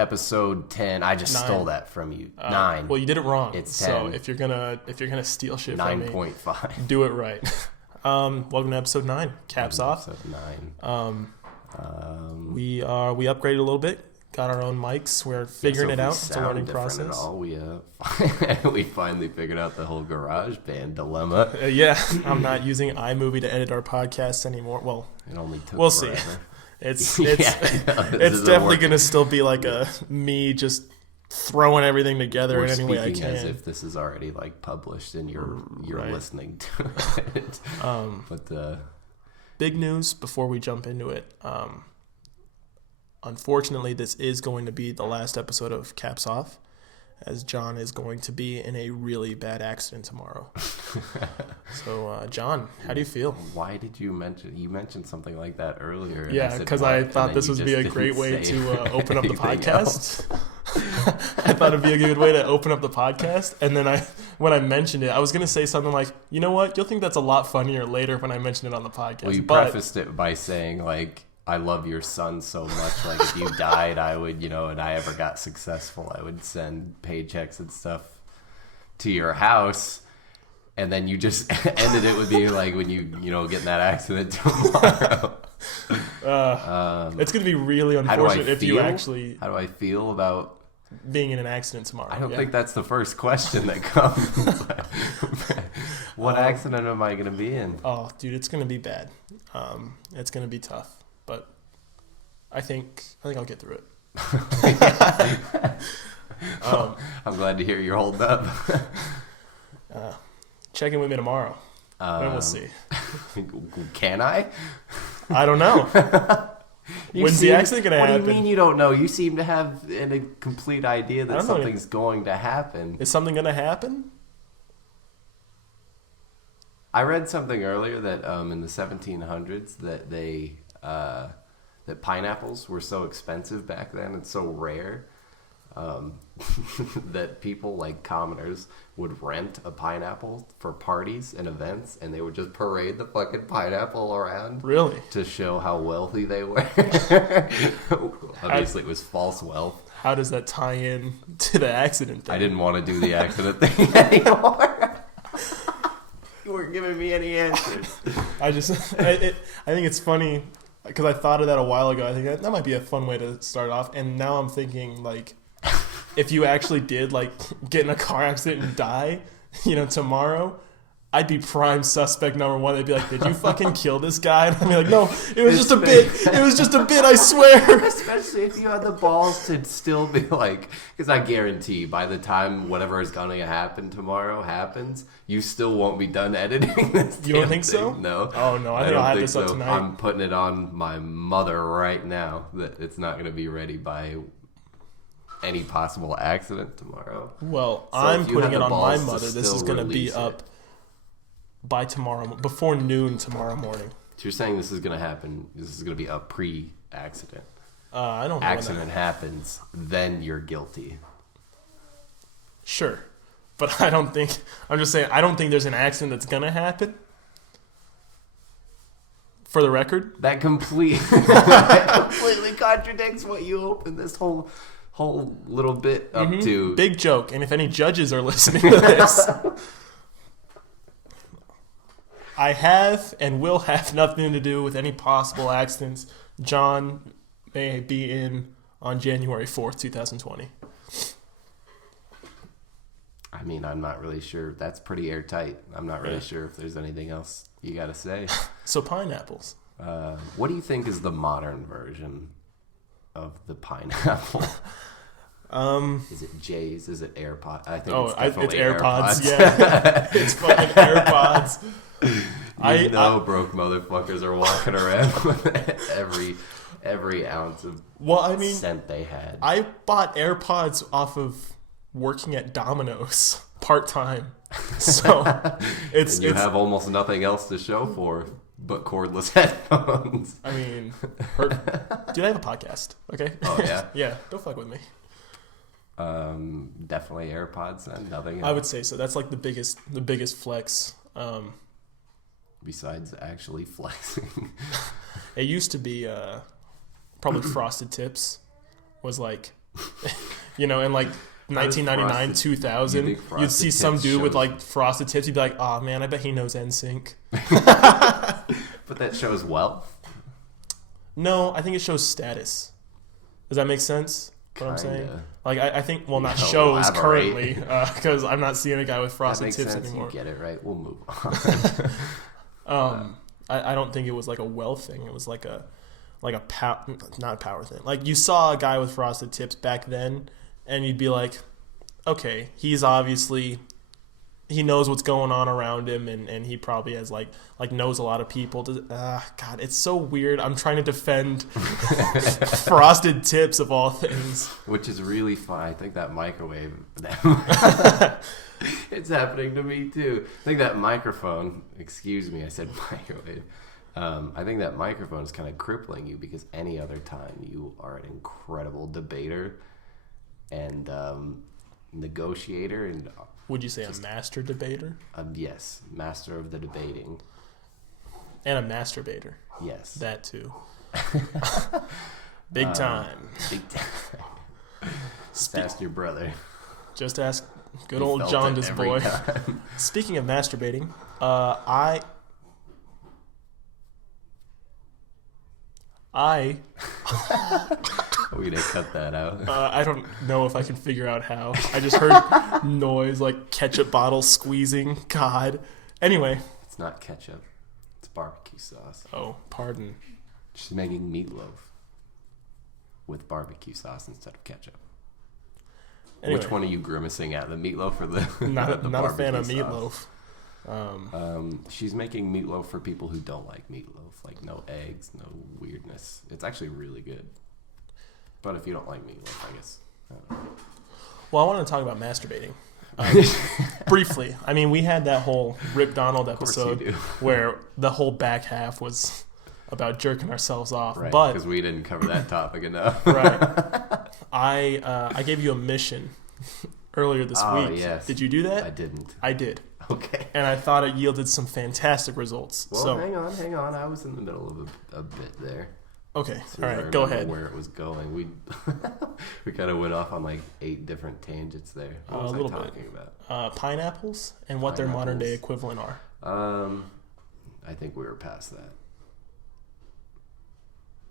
episode 10. I just stole that from you. 9. Well, you did it wrong. It's 10. So if you're gonna steal shit from me, 9.5. do it right. Welcome to episode 9. Caps off. Episode 9. We upgraded a little bit. Got our own mics. We're figuring it out. It's a learning process. At all. We finally figured out the whole GarageBand dilemma. I'm not using iMovie to edit our podcast anymore. Well, it only took we'll forever. see. It's definitely going to still be like me just throwing everything together in any way I can. As if this is already like published and you're right. Listening to it. But big news before we jump into it. Unfortunately, this is going to be the last episode of Caps Off, as John is going to be in a really bad accident tomorrow. So, John, how do you feel? Why did you mentioned something like that earlier? Yeah, because I thought this would be a great way to open up the podcast. I thought it'd be a good way to open up the podcast. And then when I mentioned it, I was going to say something like, you know what? You'll think that's a lot funnier later when I mention it on the podcast. Well, you prefaced it by saying, like, I love your son so much. Like, if you died, I would, and I ever got successful, I would send paychecks and stuff to your house. And then you just ended it with being like, when you get in that accident tomorrow. It's going to be really unfortunate if you actually... How do I feel about... being in an accident tomorrow? I don't think that's the first question that comes. What accident am I going to be in? Oh, dude, it's going to be bad. It's going to be tough. But I think I'll get through it. I'm glad to hear you're holding up. Check in with me tomorrow. Then we'll see. Can I? I don't know. When's the accident going to happen? What do you mean you don't know? You seem to have a complete idea that something's going to happen. Is something going to happen? I read something earlier that in the 1700s that that pineapples were so expensive back then and so rare that people, like commoners, would rent a pineapple for parties and events, and they would just parade the fucking pineapple around. Really? To show how wealthy they were. Obviously, it was false wealth. How does that tie in to the accident thing? I didn't want to do the accident thing anymore. You weren't giving me any answers. I think it's funny because I thought of that a while ago. I think that might be a fun way to start off. And now I'm thinking, like, if you actually did, like, get in a car accident and die, tomorrow, I'd be prime suspect number one. They'd be like, did you fucking kill this guy? And I'd be like, no, it was just a bit. It was just a bit, I swear. Especially if you had the balls to still be like, because I guarantee by the time whatever is going to happen tomorrow happens, you still won't be done editing this. You don't think thing. so? No. Oh, no. I think I'll have this up tonight. I'm putting it on my mother right now that it's not going to be ready by any possible accident tomorrow. Well, so I'm putting it on my mother. This is going to be up by tomorrow, before noon tomorrow morning. So you're saying this is going to happen, this is going to be a pre-accident. I don't know. Accident happens, then you're guilty. Sure. But I'm just saying, I don't think there's an accident that's going to happen. For the record. That completely contradicts what you opened this whole little bit up to. Big joke. And if any judges are listening to this... I have and will have nothing to do with any possible accidents John may be in on January 4th, 2020. I mean, I'm not really sure. That's pretty airtight. I'm not really sure if there's anything else you got to say. So pineapples. What do you think is the modern version of the pineapple? Is it J's? Is it AirPods? I think it's AirPods. Yeah, it's fucking AirPods. You know, broke motherfuckers are walking around with every ounce of scent they had. I bought AirPods off of working at Domino's part-time. So it's have almost nothing else to show for but cordless headphones. I mean, dude, I have a podcast, okay? Oh, yeah? Yeah, don't fuck with me. Definitely AirPods and nothing else. I would say so. That's like the biggest flex. Besides actually flexing. It used to be probably Frosted Tips was like You know, in like 1999, 2000, you'd see some dude with like frosted tips. You'd be like, "Oh man, I bet he knows NSYNC." But that shows wealth. No, I think it shows status. Does that make sense? What I'm saying? Like, I think, well, not shows currently, because I'm not seeing a guy with frosted tips anymore. You get it, right? We'll move on. I don't think it was like a wealth thing. It was like a not a power thing. Like, you saw a guy with frosted tips back then, and you'd be like, okay, he's obviously, he knows what's going on around him, and he probably has like knows a lot of people. God, it's so weird. I'm trying to defend frosted tips of all things, which is really fun. I think that microwave, it's happening to me too. I think that microphone. Excuse me, I said microwave. I think that microphone is kind of crippling you because any other time you are an incredible debater and negotiator and. Would you say a master debater? Yes, master of the debating. And a masturbator. Yes. That too. Big time. Big time. Just ask your brother. Just ask good old jaundice boy. Speaking of masturbating, Are we gonna cut that out? I don't know if I can figure out how. I just heard noise like ketchup bottle squeezing. God. Anyway. It's not ketchup. It's barbecue sauce. Oh, pardon. She's making meatloaf with barbecue sauce instead of ketchup. Anyway. Which one are you grimacing at? The meatloaf or the not the not a fan of sauce? meatloaf. She's making meatloaf for people who don't like meatloaf. Like no eggs, no weirdness. It's actually really good. But if you don't like meatloaf, I guess. Well, I want to talk about masturbating. Briefly. I mean, we had that whole Rip Donald episode where the whole back half was about jerking ourselves off. Right, but because we didn't cover that topic enough. Right. I gave you a mission earlier this week. Yes. Did you do that? I didn't. I did. Okay. And I thought it yielded some fantastic results. Well, so, hang on. I was in the middle of a bit there. Okay. So all right. Go ahead. Where it was going, we kind of went off on like 8 different tangents there. What was I talking about? Pineapples and what their modern day equivalent are. I think we were past that.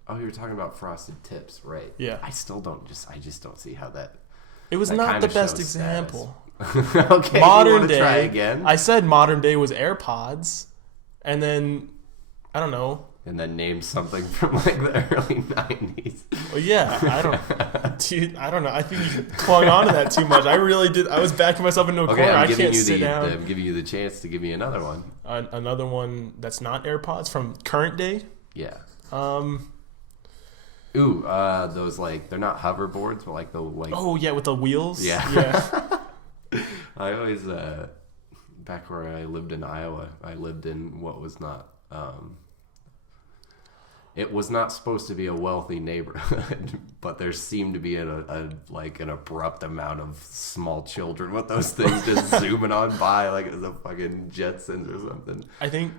Oh, you were talking about frosted tips, right? Yeah. I just don't see how that. It was not the best example. Okay. Modern day. Try again? I said modern day was AirPods, and then I don't know. And then name something from like the early 90s. Well, yeah, I don't know. I think you clung on to that too much. I really did. I was backing myself into a corner. I can't sit down. I'm giving you the chance to give me another one. Another one that's not AirPods from current day. Yeah. Those like they're not hoverboards, but like the like. Oh yeah, with the wheels. Yeah. Yeah. I always back where I lived in Iowa, I lived in what was not. It was not supposed to be a wealthy neighborhood, but there seemed to be an abrupt amount of small children with those things just zooming on by like it was a fucking Jetsons or something. I think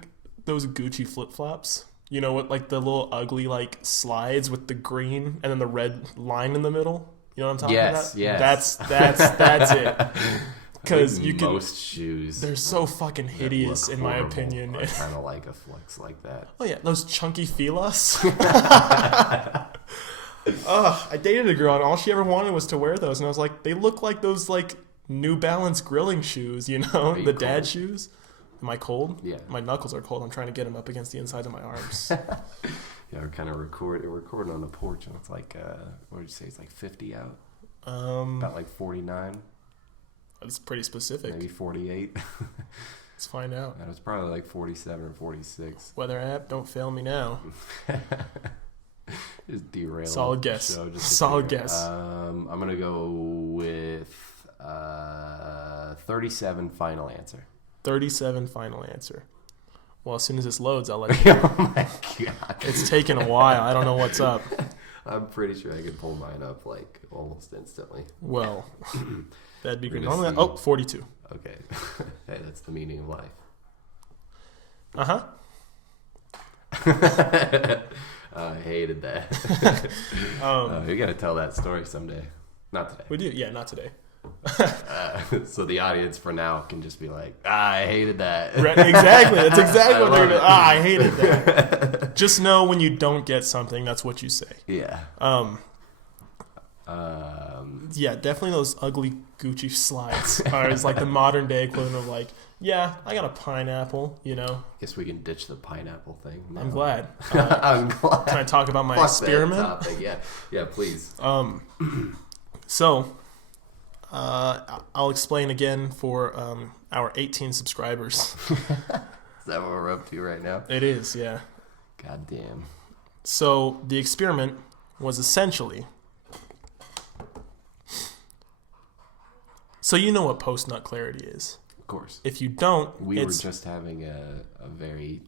those Gucci flip-flops, you know what, like the little ugly like slides with the green and then the red line in the middle. You know what I'm talking about? Yes. That's it. Because you can. Most shoes. They're so fucking hideous, in my opinion. I kind of like a flex like that. Oh yeah, those chunky Filas. I dated a girl, and all she ever wanted was to wear those, and I was like, they look like those like New Balance grilling shoes, you know, the dad shoes. Am I cold? Yeah. My knuckles are cold. I'm trying to get them up against the inside of my arms. Yeah, we're kind of recording on the porch, and it's like, what did you say? It's like 50 out. About like 49. That's pretty specific. Maybe 48. Let's find out. That was probably like 47 or 46. Weather app, don't fail me now. Just derail. Solid guess. Solid guess. I'm gonna go with 37. Final answer. 37. Final answer. Well, as soon as this loads, I'll let you know. Oh my god! It's taken a while. I don't know what's up. I'm pretty sure I could pull mine up like almost instantly. Well. That'd be great. 42. Okay. Hey, that's the meaning of life. Uh-huh. I hated that. You got to tell that story someday. Not today. We do, yeah, not today. So the audience for now can just be like, I hated that. Right, exactly. That's exactly what they're love gonna. I hated that. Just know when you don't get something, that's what you say. Yeah. Yeah, definitely those ugly Gucci slides are like the modern day equivalent of like, yeah, I got a pineapple, you know. Guess we can ditch the pineapple thing now. I'm glad. I'm glad. Can I talk about my Fuck experiment? that topic. Yeah, please. So, I'll explain again for our 18 subscribers. Is that what we're up to right now? It is, yeah. God damn. So the experiment was essentially. So you know what post-nut clarity is. Of course. If you don't, we were just having a very.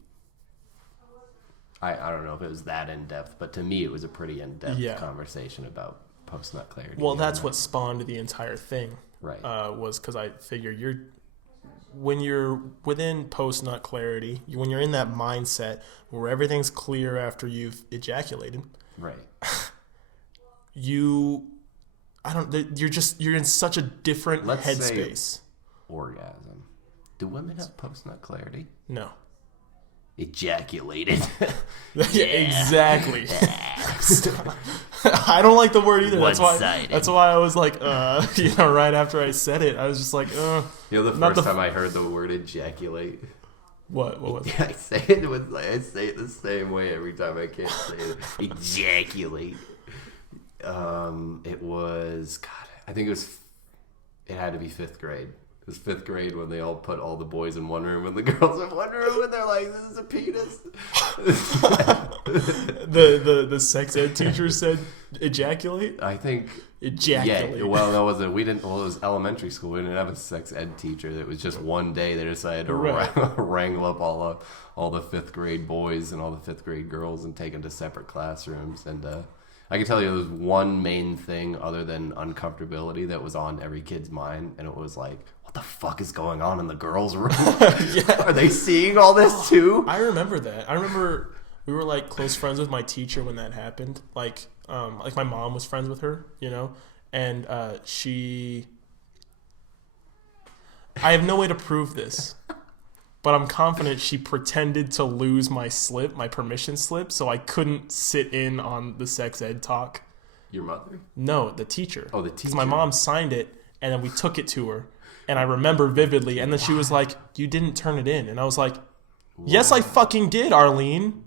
I don't know if it was that in depth, but to me it was a pretty in depth conversation about post-nut clarity. Well, that's what spawned the entire thing. Right. Was because I figure when you're within post-nut clarity, when you're in that mindset where everything's clear after you've ejaculated, right? You're in such a different headspace. Orgasm. Do women have post-nut clarity? No. Ejaculated. Yeah, exactly. I don't like the word either. That's why I was like, right after I said it, I was just like, You know, the first time I heard the word ejaculate. What was it? I say it the same way every time I can't say it. Ejaculate. It was, God, I think it had to be 5th grade. It was 5th grade when they all put all the boys in one room and the girls in one room, and they're like, "This is a penis." the sex ed teacher said ejaculate. I think ejaculate. Yeah. Well, that wasn't. We didn't. Well, it was elementary school. We didn't have a sex ed teacher. It was just one day they decided to wrangle up all the 5th grade boys and all the 5th grade girls and take them to separate classrooms. And I can tell you, there was one main thing other than uncomfortability that was on every kid's mind, and it was like, what the fuck is going on in the girls' room? Are they seeing all this too? I remember that. I remember we were like close friends with my teacher when that happened. Like my mom was friends with her, you know, and I have no way to prove this, but I'm confident she pretended to lose my permission slip, so I couldn't sit in on the sex ed talk. Your mother? No, the teacher. Oh, the teacher. Because my mom signed it, and then we took it to her, and I remember vividly, and then she was like, "You didn't turn it in," and I was like, "Yes, I fucking did, Arlene."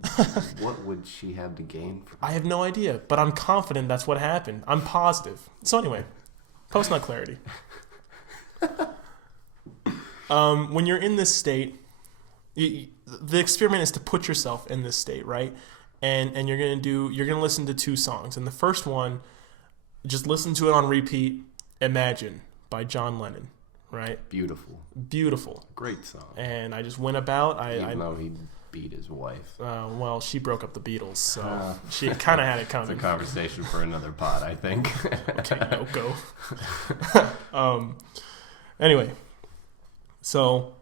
What would she have to gain from I have no idea, but I'm confident that's what happened. I'm positive. So anyway, post-nut clarity. When you're in this state, the experiment is to put yourself in this state, right? And you're gonna listen to 2 songs, and the first one, just listen to it on repeat. Imagine by John Lennon, right? Beautiful, great song. And I just went about. Even though he beat his wife. Well, she broke up the Beatles, so she kind of had it coming. It's a conversation for another pod, I think. Okay, no go. Anyway, so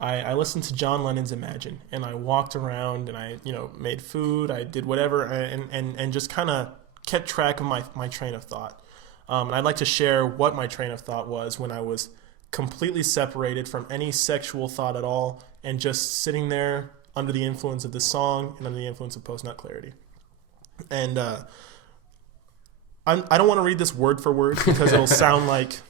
I listened to John Lennon's Imagine, and I walked around, and I made food, I did whatever, and just kind of kept track of my train of thought. And I'd like to share what my train of thought was when I was completely separated from any sexual thought at all, and just sitting there under the influence of the song and under the influence of post-nut clarity. And I don't want to read this word for word because it'll sound like,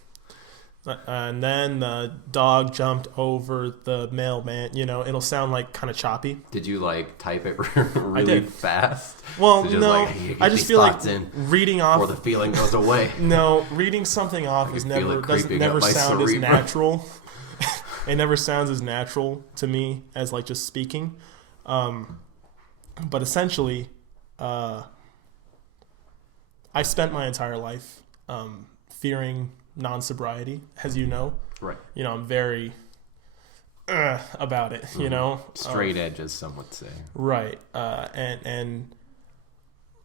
and then the dog jumped over the mailman. It'll sound like kind of choppy. Did you type it really fast? Well, no. I just feel like reading off before the feeling goes away. No, reading something off doesn't never sound as natural. It never sounds as natural to me as just speaking. But essentially, I've spent my entire life fearing non-sobriety, as you know. Right. I'm very about it, Straight edge, as some would say. Right. And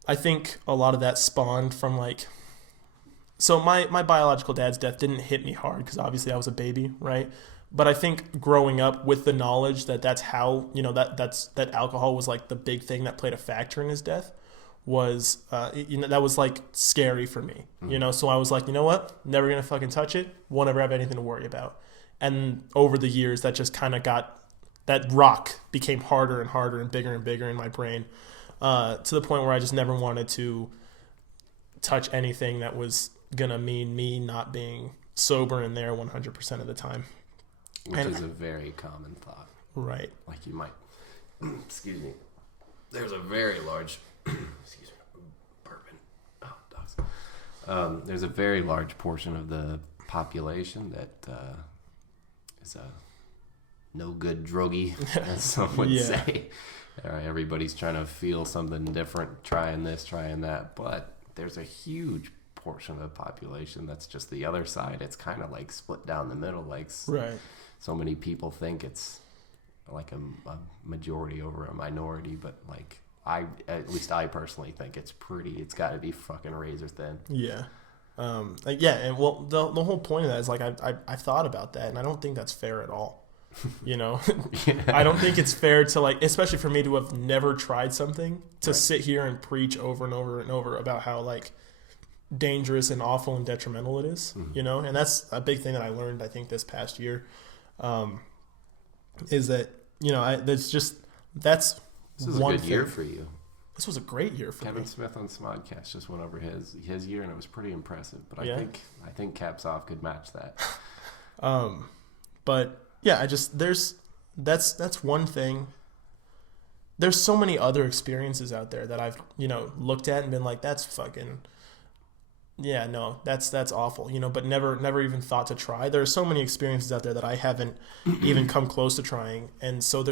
I think a lot of that spawned from so my biological dad's death didn't hit me hard because obviously I was a baby, right? But I think growing up with the knowledge that that's how, that alcohol was the big thing that played a factor in his death was, that was like scary for me, So I was like, you know what? Never gonna fucking touch it. Won't ever have anything to worry about. And over the years, that just kind of that rock became harder and harder and bigger in my brain, to the point where I just never wanted to touch anything that was gonna mean me not being sober in there 100% of the time. Which is a very common thought. Right. Like you might, excuse me, there's a very large, excuse me, bourbon. Oh, dogs. There's a very large portion of the population that is a no good druggie, as some would say. Everybody's trying to feel something different, trying this, trying that, but there's a huge portion of the population that's just the other side. It's kind of like split down the middle. Like right. So many people think it's like a majority over a minority, but like at least I personally think it's got to be fucking razor thin. Yeah. And well, the whole point of that is like I've thought about that, and I don't think that's fair at all. Yeah. I don't think it's fair to, like, especially for me to have never tried something, to sit here and preach over and over and over about how like dangerous and awful and detrimental it is, and that's a big thing that I learned, I think, this past year, is that, this was a good year for you. This was a great year for Kevin me. Smith on Smodcast just went over his year, and it was pretty impressive, but I think Caps Off could match that. But yeah, that's one thing. There's so many other experiences out there that I've, looked at and been like, that's fucking, yeah, no, that's awful, but never even thought to try. There are so many experiences out there that I haven't even come close to trying. And so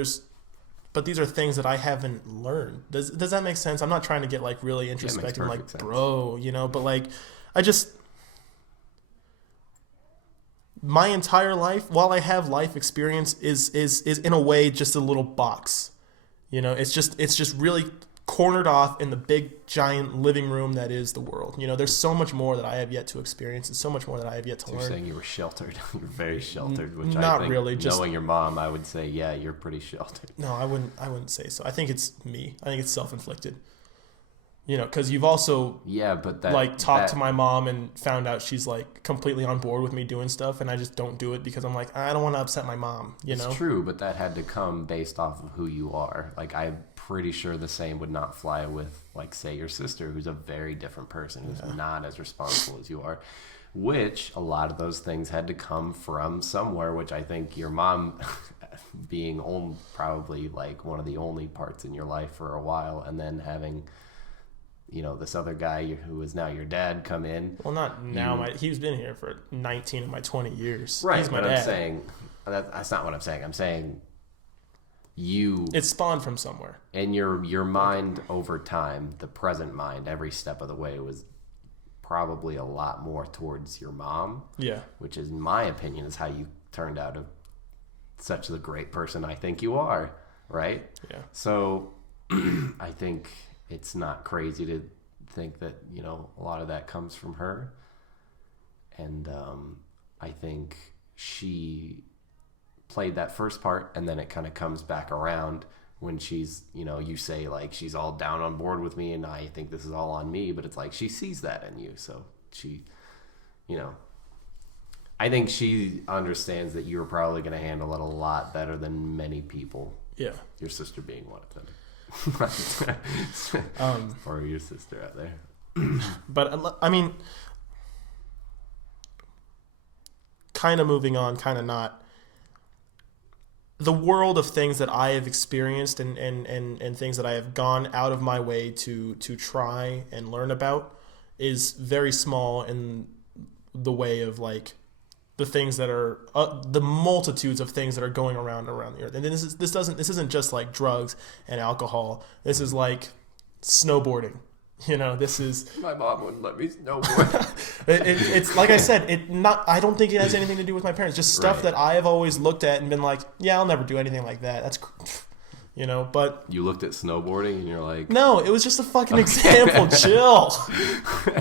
but these are things that I haven't learned. Does that make sense? I'm not trying to get like really introspective, like, sense. Bro, but like, my entire life, while I have life experience, is in a way just a little box. It's just really cornered off in the big giant living room that is the world. There's so much more that I have yet to experience, and so much more that I have yet to learn. You're saying you were sheltered. You're very sheltered, which not I think, really. Just knowing your mom, I would say, yeah, you're pretty sheltered. No, I wouldn't say so. I think it's me. I think it's self-inflicted. Because you've also talked to my mom and found out she's like completely on board with me doing stuff, and I just don't do it because I'm like, I don't want to upset my mom. It's true, but that had to come based off of who you are. Like, I'm pretty sure the same would not fly with, like, say, your sister, who's a very different person, who's not as responsible as you are. Which a lot of those things had to come from somewhere. Which I think your mom, being probably like one of the only parts in your life for a while, and then having, this other guy who is now your dad come in. Well, not now. He's been here for 19 of my 20 years. Right, he's my but dad. I'm saying that's not what I'm saying. I'm saying it spawned from somewhere. And your mind over time, the present mind, every step of the way was probably a lot more towards your mom. Yeah. Which is, in my opinion, is how you turned out such a great person I think you are, right? Yeah. So I think it's not crazy to think that, a lot of that comes from her. And I think she played that first part, and then it kind of comes back around when she's, you say, like, she's all down on board with me, and I think this is all on me, but it's like she sees that in you. So she, I think she understands that you're probably going to handle it a lot better than many people. Yeah. Your sister being one of them. Or your sister out there. But I mean, kind of moving on, kind of not. The world of things that I have experienced and things that I have gone out of my way to try and learn about is very small in the way of, like, the things that are the multitudes of things that are going around the earth. And this isn't just like drugs and alcohol. This is like snowboarding. This is my mom wouldn't let me snowboard. It's like I said, I don't think it has anything to do with my parents. Just stuff that I have always looked at and been like, yeah, I'll never do anything like that. That's but you looked at snowboarding and you're like, no, it was just a fucking example. Chill.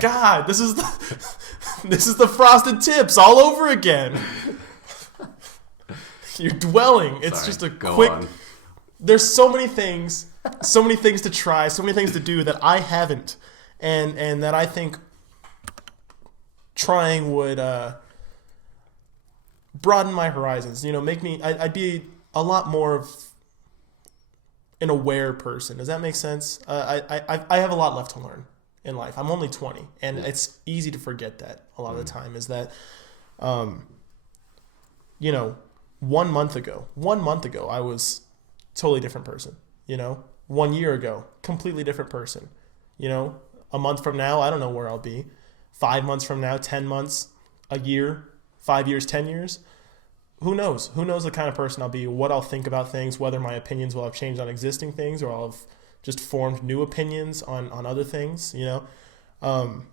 God, this is the frosted tips all over again. You're dwelling. It's just a quick. On. There's so many things so many things to try, so many things to do that I haven't, and that I think trying would broaden my horizons. Make me. I'd be a lot more of an aware person. Does that make sense? I have a lot left to learn in life. I'm only 20, and it's easy to forget that a lot of the time. Is that, 1 month ago, I was a totally different person. 1 year ago, completely different person. A month from now, I don't know where I'll be. 5 months from now, 10 months, a year, 5 years, 10 years. Who knows? Who knows the kind of person I'll be, what I'll think about things, whether my opinions will have changed on existing things or I'll have just formed new opinions on other things, I don't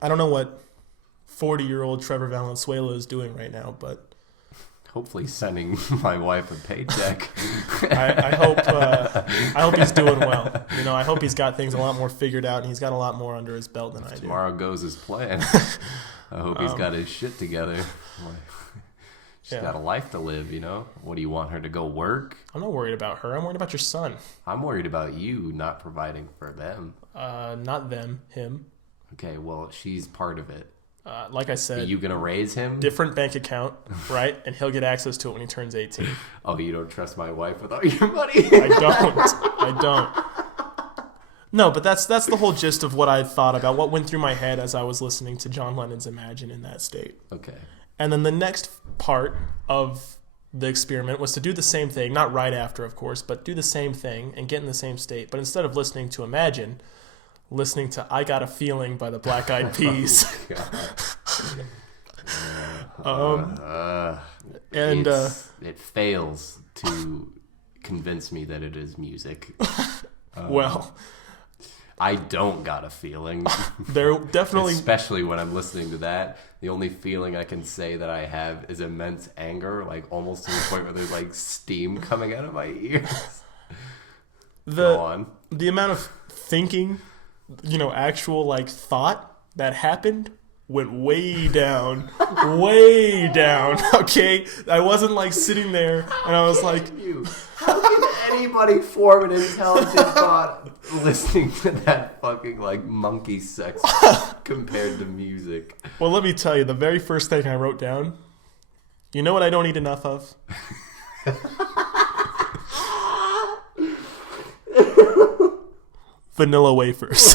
know what 40-year-old Trevor Valenzuela is doing right now, but hopefully sending my wife a paycheck. I hope he's doing well. I hope he's got things a lot more figured out and he's got a lot more under his belt than I do. Tomorrow goes as planned. I hope he's got his shit together. She's got a life to live, What do you want her to go work? I'm not worried about her. I'm worried about your son. I'm worried about you not providing for them. Not them, him. Okay, well, she's part of it. Like I said, are you going to raise him? Different bank account, right? And he'll get access to it when he turns 18. Oh, you don't trust my wife with all your money? I don't. No, but that's the whole gist of what I thought about, what went through my head as I was listening to John Lennon's Imagine in that state. Okay. And then the next part of the experiment was to do the same thing, not right after, of course, but do the same thing and get in the same state. But instead of listening to Imagine, listening to I Got a Feeling by the Black Eyed Peas. It fails to convince me that it is music. Well, I don't got a feeling. There definitely, especially when I'm listening to that. The only feeling I can say that I have is immense anger, like almost to the point where there's like steam coming out of my ears. Go on. The amount of thinking, actual like thought that happened went way down, way down. Okay, I wasn't like sitting there and I was like, how can anybody form an intelligent thought listening to that fucking like monkey sex compared to music? Well, let me tell you, the very first thing I wrote down, you know what I don't eat enough of? Vanilla wafers.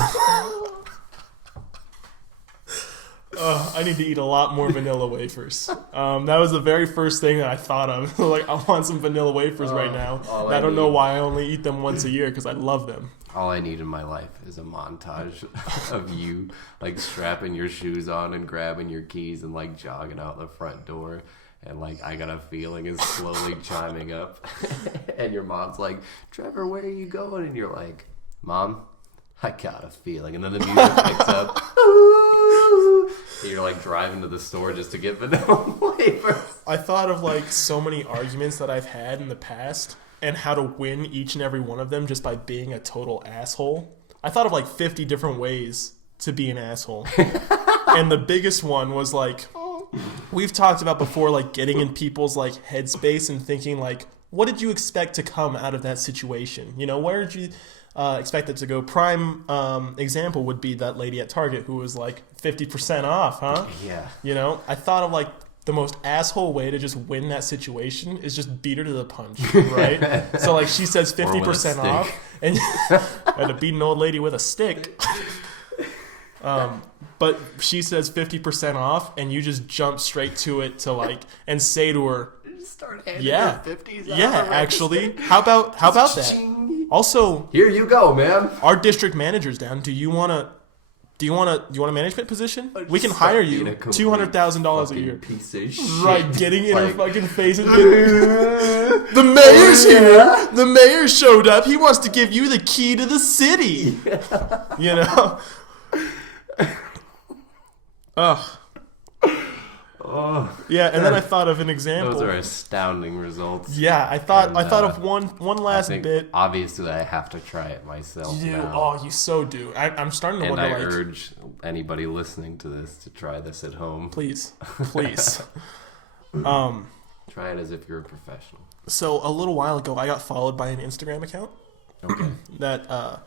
I need to eat a lot more vanilla wafers. That was the very first thing that I thought of. Like, I want some vanilla wafers right now. I don't know why I only eat them once a year because I love them. All I need in my life is a montage of you like strapping your shoes on and grabbing your keys and like jogging out the front door. And like I Got a Feeling is slowly chiming up. And your mom's like, Trevor, where are you going? And you're like, Mom, I got a feeling. And then the music picks up. And you're like driving to the store just to get vanilla wafers. I thought of like so many arguments that I've had in the past and how to win each and every one of them just by being a total asshole. I thought of like 50 different ways to be an asshole. And the biggest one was like, we've talked about before, like getting in people's like headspace and thinking like, what did you expect to come out of that situation? Where did you expect it to go? Prime example would be that lady at Target who was like 50% off, huh? Yeah. I thought of like the most asshole way to just win that situation is just beat her to the punch, right? So like she says 50% off, and had to beat an old lady with a stick. But she says 50% off, and you just jump straight to it to like and say to her, start handing her 50s out. Yeah, actually. How about that? Also, here you go, man. Our district manager's down. Do you want a management position? We can hire you $200,000 a year. Piece of shit. Right, getting in her fucking face and the mayor's here. The mayor showed up. He wants to give you the key to the city. Ugh. Oh. Yeah, and then I thought of an example. Those are astounding results. Yeah, I thought of one last bit. Obviously, I have to try it myself now. Oh, you so do. I'm starting to wonder. And I urge anybody listening to this to try this at home. Please. Try it as if you're a professional. So a little while ago, I got followed by an Instagram account. Okay. that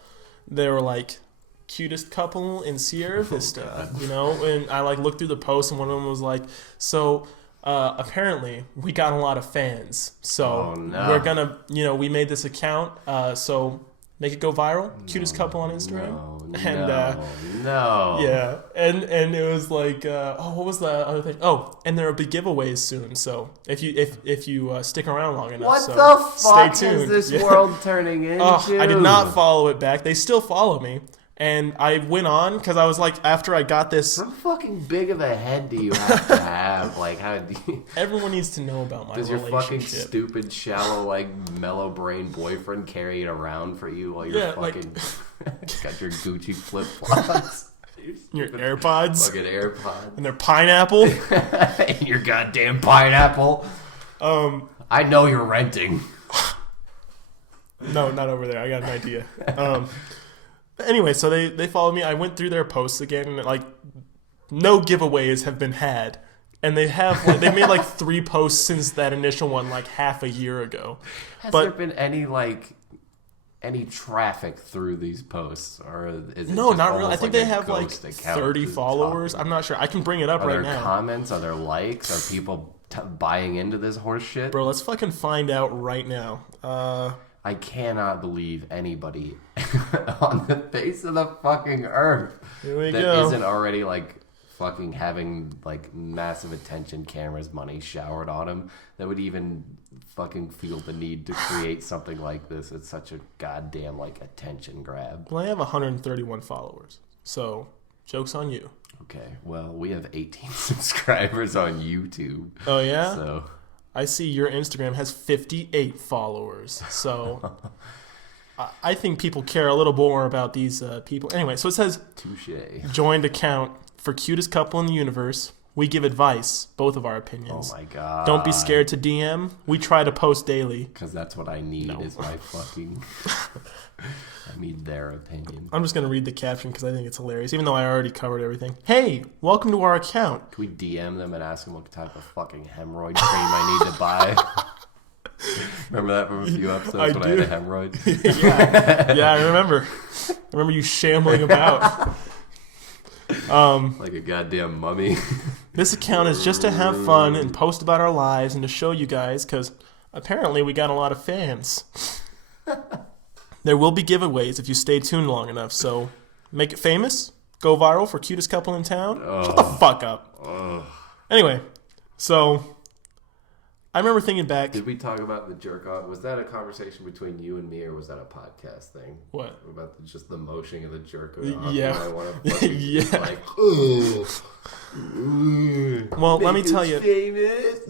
they were like cutest couple in Sierra Vista, you know, and I like looked through the post and one of them was like, so apparently we got a lot of fans, so we're gonna, you know, we made this account, so make it go viral, cutest couple on Instagram. Yeah, and it was like, what was the other thing? Oh, and there'll be giveaways soon. So if you stick around long enough, what so the fuck stay tuned. is this world turning into? I did not follow it back. They still follow me, and I went on because I was like, after I got this. How fucking big of a head do you have to have? Like, how do you? Everyone needs to know about my Does your relationship. fucking stupid, shallow, like mellow brain boyfriend carry it around for you while you're fucking got your Gucci flip flops? Your AirPods. Fucking AirPods. And their pineapple. And your goddamn pineapple. I know you're renting. No, not over there. I got an idea. Anyway, so they followed me. I went through their posts again, and like no giveaways have been had. And they have they made like 3 posts since that initial one, like half a year ago. Has there been any traffic through these posts, or is it no, just not really? I think they have like ghost account 30 followers. I'm not sure. I can bring it up right now. Are there comments? Are there likes? Are people buying into this horse shit? Bro, let's fucking find out right now. I cannot believe anybody on the face of the fucking earth that isn't already like fucking having like massive attention cameras money showered on him, that would even fucking feel the need to create something like this. It's such a goddamn like attention grab. Well, I have 131 followers, so joke's on you. Okay, well, we have 18 subscribers on YouTube. Oh yeah? So I see your Instagram has 58 followers, so I think people care a little more about these people. Anyway, so it says, touche. Joined account for cutest couple in the universe. We give advice, both of our opinions. Oh my god. Don't be scared to DM. We try to post daily. Because that's what I need is my fucking... I need their opinion. I'm just going to read the caption because I think it's hilarious, even though I already covered everything. Hey, welcome to our account. Can we DM them and ask them what type of fucking hemorrhoid cream I need to buy? Remember that from a few episodes when I had a hemorrhoid? Yeah, I remember. I remember you shambling about. Like a goddamn mummy. This account is just to have fun and post about our lives and to show you guys, because apparently we got a lot of fans. There will be giveaways if you stay tuned long enough, so make it famous, go viral for cutest couple in town. Shut the fuck up. Anyway, so I remember thinking back. Did we talk about the jerk off? Was that a conversation between you and me, or was that a podcast thing? What? About just the motion of the jerk off? Yeah. I want to fucking Yeah. like, well, let me tell you. Famous.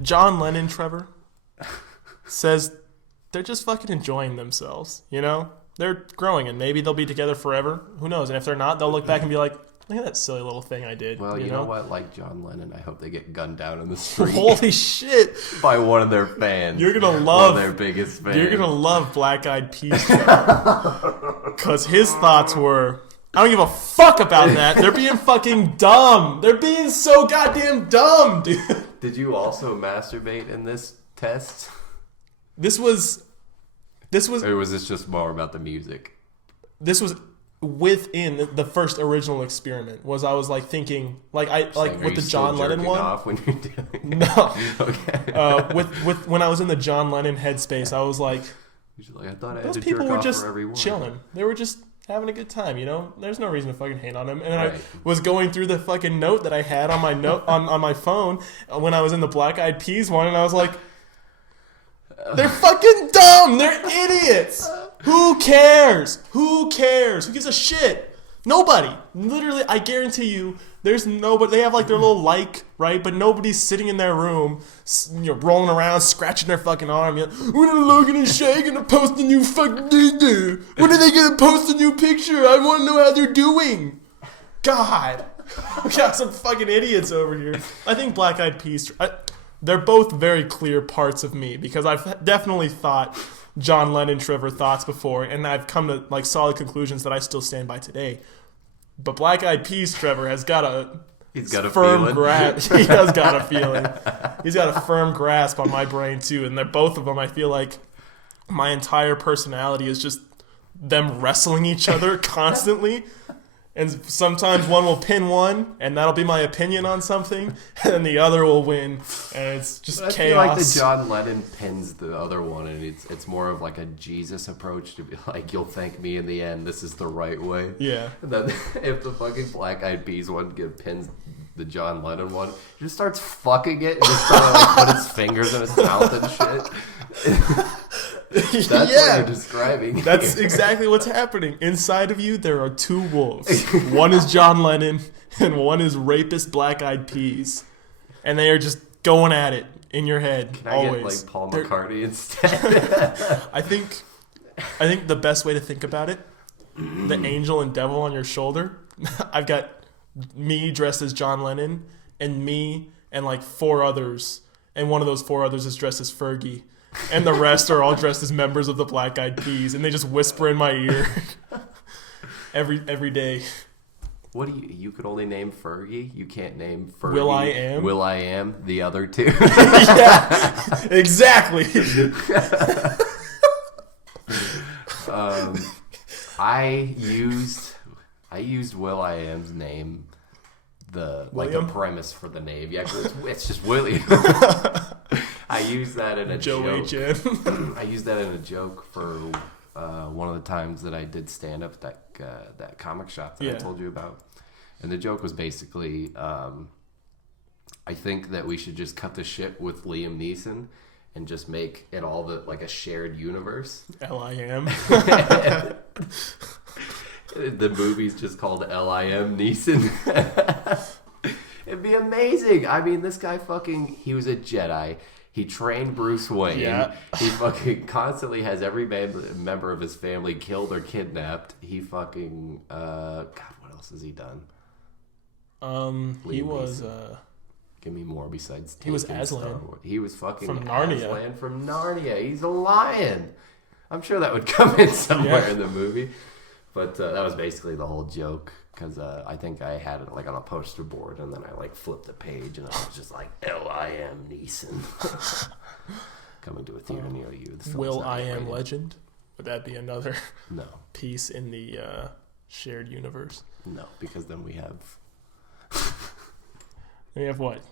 John Lennon, Trevor, says they're just fucking enjoying themselves, you know? They're growing, and maybe they'll be together forever. Who knows? And if they're not, they'll look back and be like, look at that silly little thing I did. Well, you know what? Like John Lennon, I hope they get gunned down in the street. Holy shit. By one of their fans. You're going to love... one of their biggest fans. You're going to love Black Eyed Peas. Because his thoughts were, I don't give a fuck about that. They're being fucking dumb. They're being so goddamn dumb, dude. Did you also masturbate in this test? This was... Or was this just more about the music? This was within the first original experiment. I was like thinking, like with the John Lennon one. Off when you're doing no. Okay. With when I was in the John Lennon headspace, I was like, I thought I had those to people jerk were off just for everyone. chilling. They were just having a good time, you know. There's no reason to fucking hate on them. And Right. I was going through the fucking note that I had on my note on my phone when I was in the Black Eyed Peas one, and I was like, they're fucking dumb. They're idiots. Who cares? Who cares? Who gives a shit? Nobody. Literally, I guarantee you, there's nobody. They have like their little like, right? But nobody's sitting in their room, rolling around, scratching their fucking arm. When are Logan and Shay gonna post a new fucking do? When are they gonna post a new picture? I want to know how they're doing. God, we got some fucking idiots over here. I think Black Eyed Peas. They're both very clear parts of me because I've definitely thought John Lennon, Trevor thoughts before, and I've come to like solid conclusions that I still stand by today. But Black Eyed Peas, Trevor, has got a firm grasp. He has got a feeling. He's got a firm grasp on my brain too, and they're both of them. I feel like my entire personality is just them wrestling each other constantly. And sometimes one will pin one, and that'll be my opinion on something, and then the other will win, and it's just chaos. I feel like the John Lennon pins the other one, and it's more of like a Jesus approach to be like, you'll thank me in the end, this is the right way. Yeah. And then if the fucking Black Eyed Peas one pins the John Lennon one, he just starts fucking it and just trying to like put his fingers in his mouth and shit. That's what you're describing. That's exactly what's happening. Inside of you, there are two wolves. One is John Lennon, and one is rapist Black Eyed Peas. And they are just going at it in your head. Can I always. Get like Paul McCartney instead? I think the best way to think about it, the angel and devil on your shoulder. I've got me dressed as John Lennon, and me and like 4 others, and one of those 4 others is dressed as Fergie. And the rest are all dressed as members of the Black Eyed Peas, and they just whisper in my ear every day. What do you could only name Fergie? You can't name Fergie. Will I Am, the other 2. Yeah, exactly. I used Will I Am's name, the premise for the name. Yeah, it's just William. I used that in a joke. I used that in a joke for one of the times that I did stand up at that comic shop that I told you about. And the joke was basically, I think that we should just cut the shit with Liam Neeson and just make it all like a shared universe. L.I.M. The movie's just called L.I.M. Neeson. It'd be amazing. I mean, this guy he was a Jedi. He trained Bruce Wayne. Yeah. He fucking constantly has every member of his family killed or kidnapped. He fucking God, what else has he done? He was give me more besides he was Aslan. He was fucking from Narnia. Aslan from Narnia. He's a lion. I'm sure that would come in somewhere in the movie. But that was basically the whole joke. Because I think I had it like on a poster board, and then I like flipped the page, and I was just like, L.I.M. Neeson. Coming to a theater near you. Will I Am Legend? Would that be another piece in the shared universe? No, because then we have... We have what?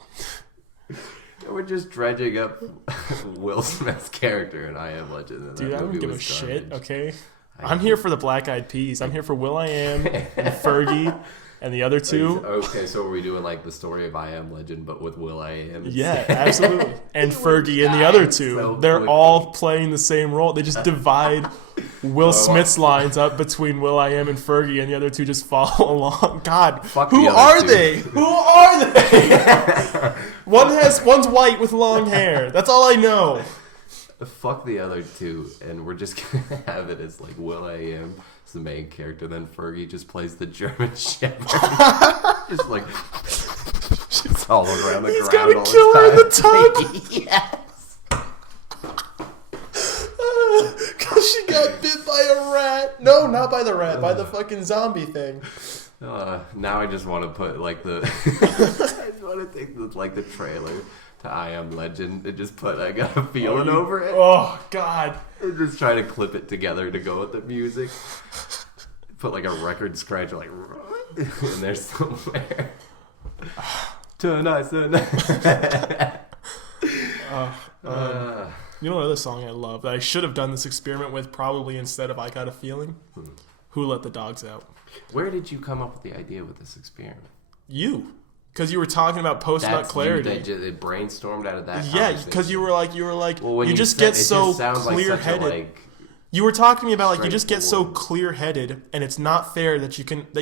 We're just dredging up Will Smith's character in I Am Legend. And dude, I don't give a shit, okay? I'm here for the Black Eyed Peas. I'm here for Will I Am and Fergie and the other 2. Okay, so are we doing like the story of I Am Legend, but with Will I Am? Yeah, absolutely. And Fergie and the other 2. So they're all playing the same role. They just divide Will Smith's lines up between Will I Am and Fergie, and the other 2 just follow along. God, who are they? Who are they? One's white with long hair. That's all I know. Fuck the other 2, and we're just gonna have it as like Will I Am is the main character, then Fergie just plays the German Shepherd. Just like it's all around the ground. He's got a killer in the tub. Yes. Because she got bit by a rat. No, not by the rat, by the fucking zombie thing. Now I just want to put like I just want to take like the trailer to I Am Legend and just put I Got a Feeling over it. Oh, God. And just try to clip it together to go with the music. Put like a record scratch like in there somewhere. Tonight. You know another song I love that I should have done this experiment with probably instead of I Got a Feeling? Who Let the Dogs Out? Where did you come up with the idea with this experiment? You. Because you were talking about post-nut clarity. It brainstormed out of that. Yeah, because you were like, well, you just get so clear-headed. You were talking to me about like you just get so clear-headed, and it's not fair that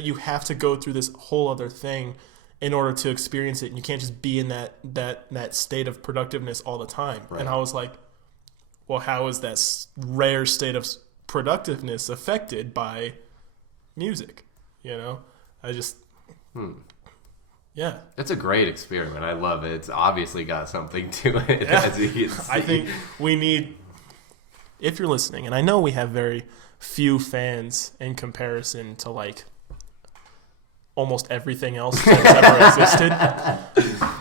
you have to go through this whole other thing in order to experience it, and you can't just be in that state of productiveness all the time. Right. And I was like, well, how is that rare state of productiveness affected by music? You know, I just. Yeah. It's a great experiment. I love it. It's obviously got something to it, as you can see. I think we need, if you're listening, and I know we have very few fans in comparison to like almost everything else that's ever existed.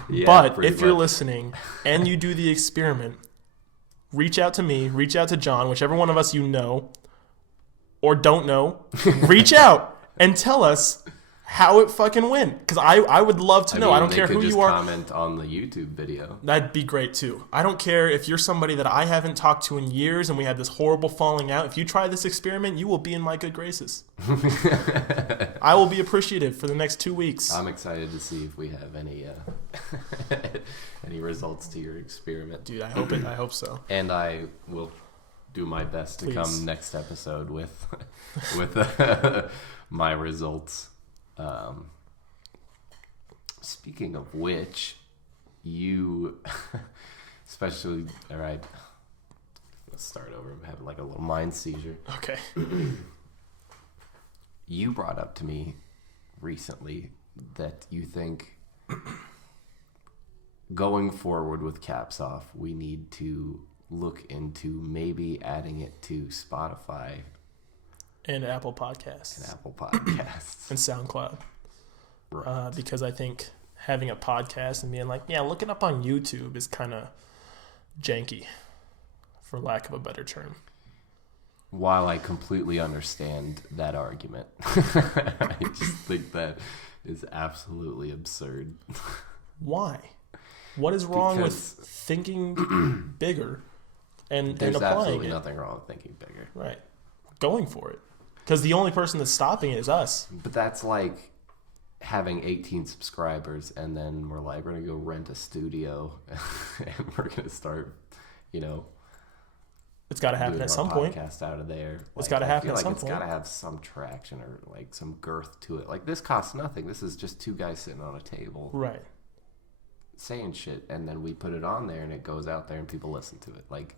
Yeah, but if you're listening and you do the experiment, reach out to me, reach out to John, whichever one of us you know or don't know, reach out and tell us how it fucking went. Because I would love to know. I don't care who you are. Comment on the YouTube video. That'd be great too. I don't care if you're somebody that I haven't talked to in years and we had this horrible falling out. If you try this experiment, you will be in my good graces. I will be appreciative for the next 2 weeks. I'm excited to see if we have any any results to your experiment. Dude, I hope so. And I will do my best to come next episode with my results. Speaking of which, you especially, all right, let's start over. I'm having like a little mind seizure. Okay. You brought up to me recently that you think going forward with Caps Off, we need to look into maybe adding it to Spotify and Apple Podcasts. And SoundCloud. Right. Because I think having a podcast and being like, yeah, look it up on YouTube is kind of janky, for lack of a better term. While I completely understand that argument, I just think that is absolutely absurd. Why? What is wrong with thinking bigger and applying it? There's absolutely nothing wrong with thinking bigger. Right. Going for it. Because the only person that's stopping it is us. But that's like having 18 subscribers and then we're like, we're going to go rent a studio and we're going to start, it's got to happen at some point. Podcast out of there. It's got to happen at some point. It's got to have some traction or like some girth to it. Like this costs nothing. This is just two guys sitting on a table. Right. Saying shit, and then we put it on there and it goes out there and people listen to it. Like,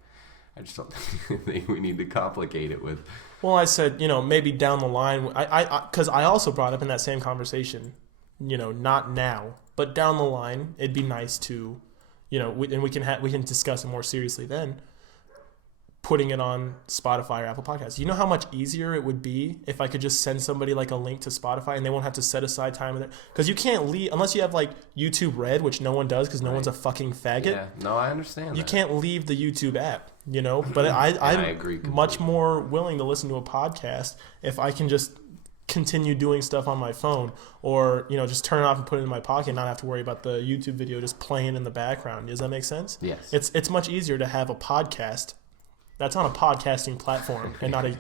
I just don't think we need to complicate it with. Well, I said, maybe down the line, because I also brought up in that same conversation, not now, but down the line, it'd be nice to, and we can discuss it more seriously then, putting it on Spotify or Apple Podcasts. You know how much easier it would be if I could just send somebody like a link to Spotify and they won't have to set aside time in there? Because you can't leave, unless you have like YouTube Red, which no one does because no one's a fucking faggot. Yeah, no, I understand You can't leave the YouTube app, But I'm agree much more willing to listen to a podcast if I can just continue doing stuff on my phone or, just turn it off and put it in my pocket and not have to worry about the YouTube video just playing in the background. Does that make sense? Yes. It's much easier to have a podcast that's on a podcasting platform and not a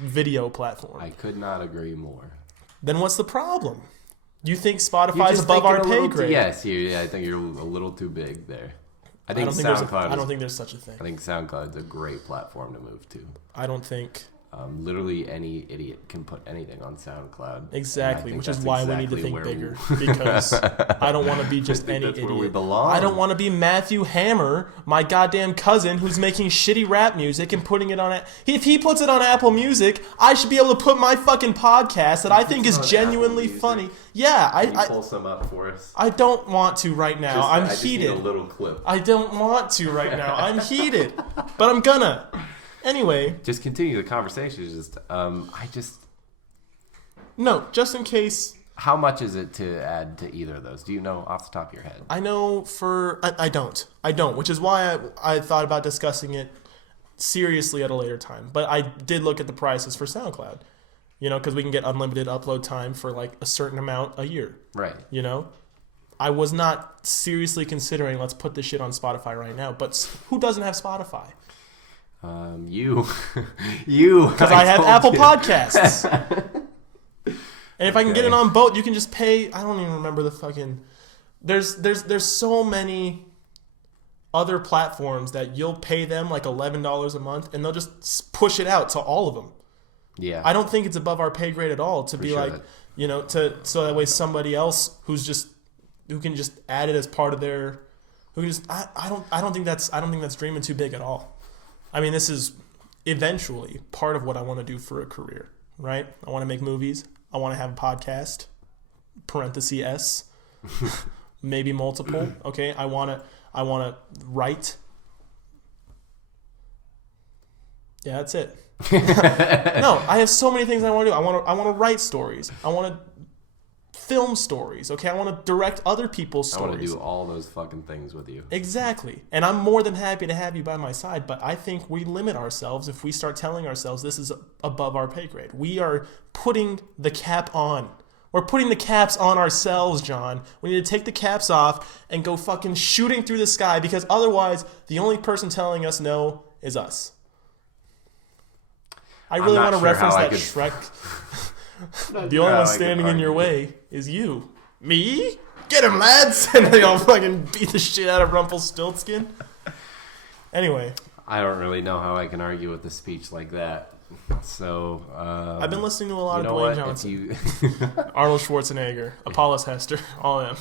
video platform. I could not agree more. Then what's the problem? You think Spotify's above our pay grade? Yes, I think you're a little too big there. I don't think there's such a thing. I think SoundCloud's a great platform to move to. I don't think. Literally any idiot can put anything on SoundCloud. Exactly, which is why we need to think bigger. Because I don't want to be just any idiot. Where we belong. I don't want to be Matthew Hammer, my goddamn cousin, who's making shitty rap music and putting it on it. If he puts it on Apple Music, I should be able to put my fucking podcast that I think is genuinely funny. Yeah, Can you pull some up for us? I don't want to right now. I'm heated. I just need a little clip. I don't want to right now. I'm heated, but I'm gonna. Anyway, just continue the conversation. No, just in case. How much is it to add to either of those? Do you know off the top of your head? I know I don't, which is why I thought about discussing it seriously at a later time. But I did look at the prices for SoundCloud, because we can get unlimited upload time for like a certain amount a year. Right. I was not seriously considering let's put this shit on Spotify right now. But who doesn't have Spotify? You. Because I have Apple Podcasts. And if I can get it on both, you can just pay. I don't even remember the fucking. There's so many other platforms that you'll pay them like $11 a month, and they'll just push it out to all of them. Yeah. I don't think it's above our pay grade at all to be like, so that way somebody else who can just add it as part of their. I don't think that's dreaming too big at all. I mean, this is eventually part of what I want to do for a career, right? I want to make movies. I want to have a podcast, (S), maybe multiple. Okay, I want to write. Yeah, that's it. No, I have so many things I want to do. I want to write stories. I want to film stories. Okay, I want to direct other people's stories. I want to do all those fucking things with you. Exactly. And I'm more than happy to have you by my side, but I think we limit ourselves if we start telling ourselves this is above our pay grade. We are putting the cap on. We're putting the caps on ourselves, John. We need to take the caps off and go fucking shooting through the sky, because otherwise the only person telling us no is us. I really want to reference that Shrek. The only one standing in your way is you. Me? Get him, lads! And they all fucking beat the shit out of Rumpelstiltskin. Anyway. I don't really know how I can argue with a speech like that. So, I've been listening to a lot of Dwayne Johnson, Arnold Schwarzenegger, Apollos Hester, all of them.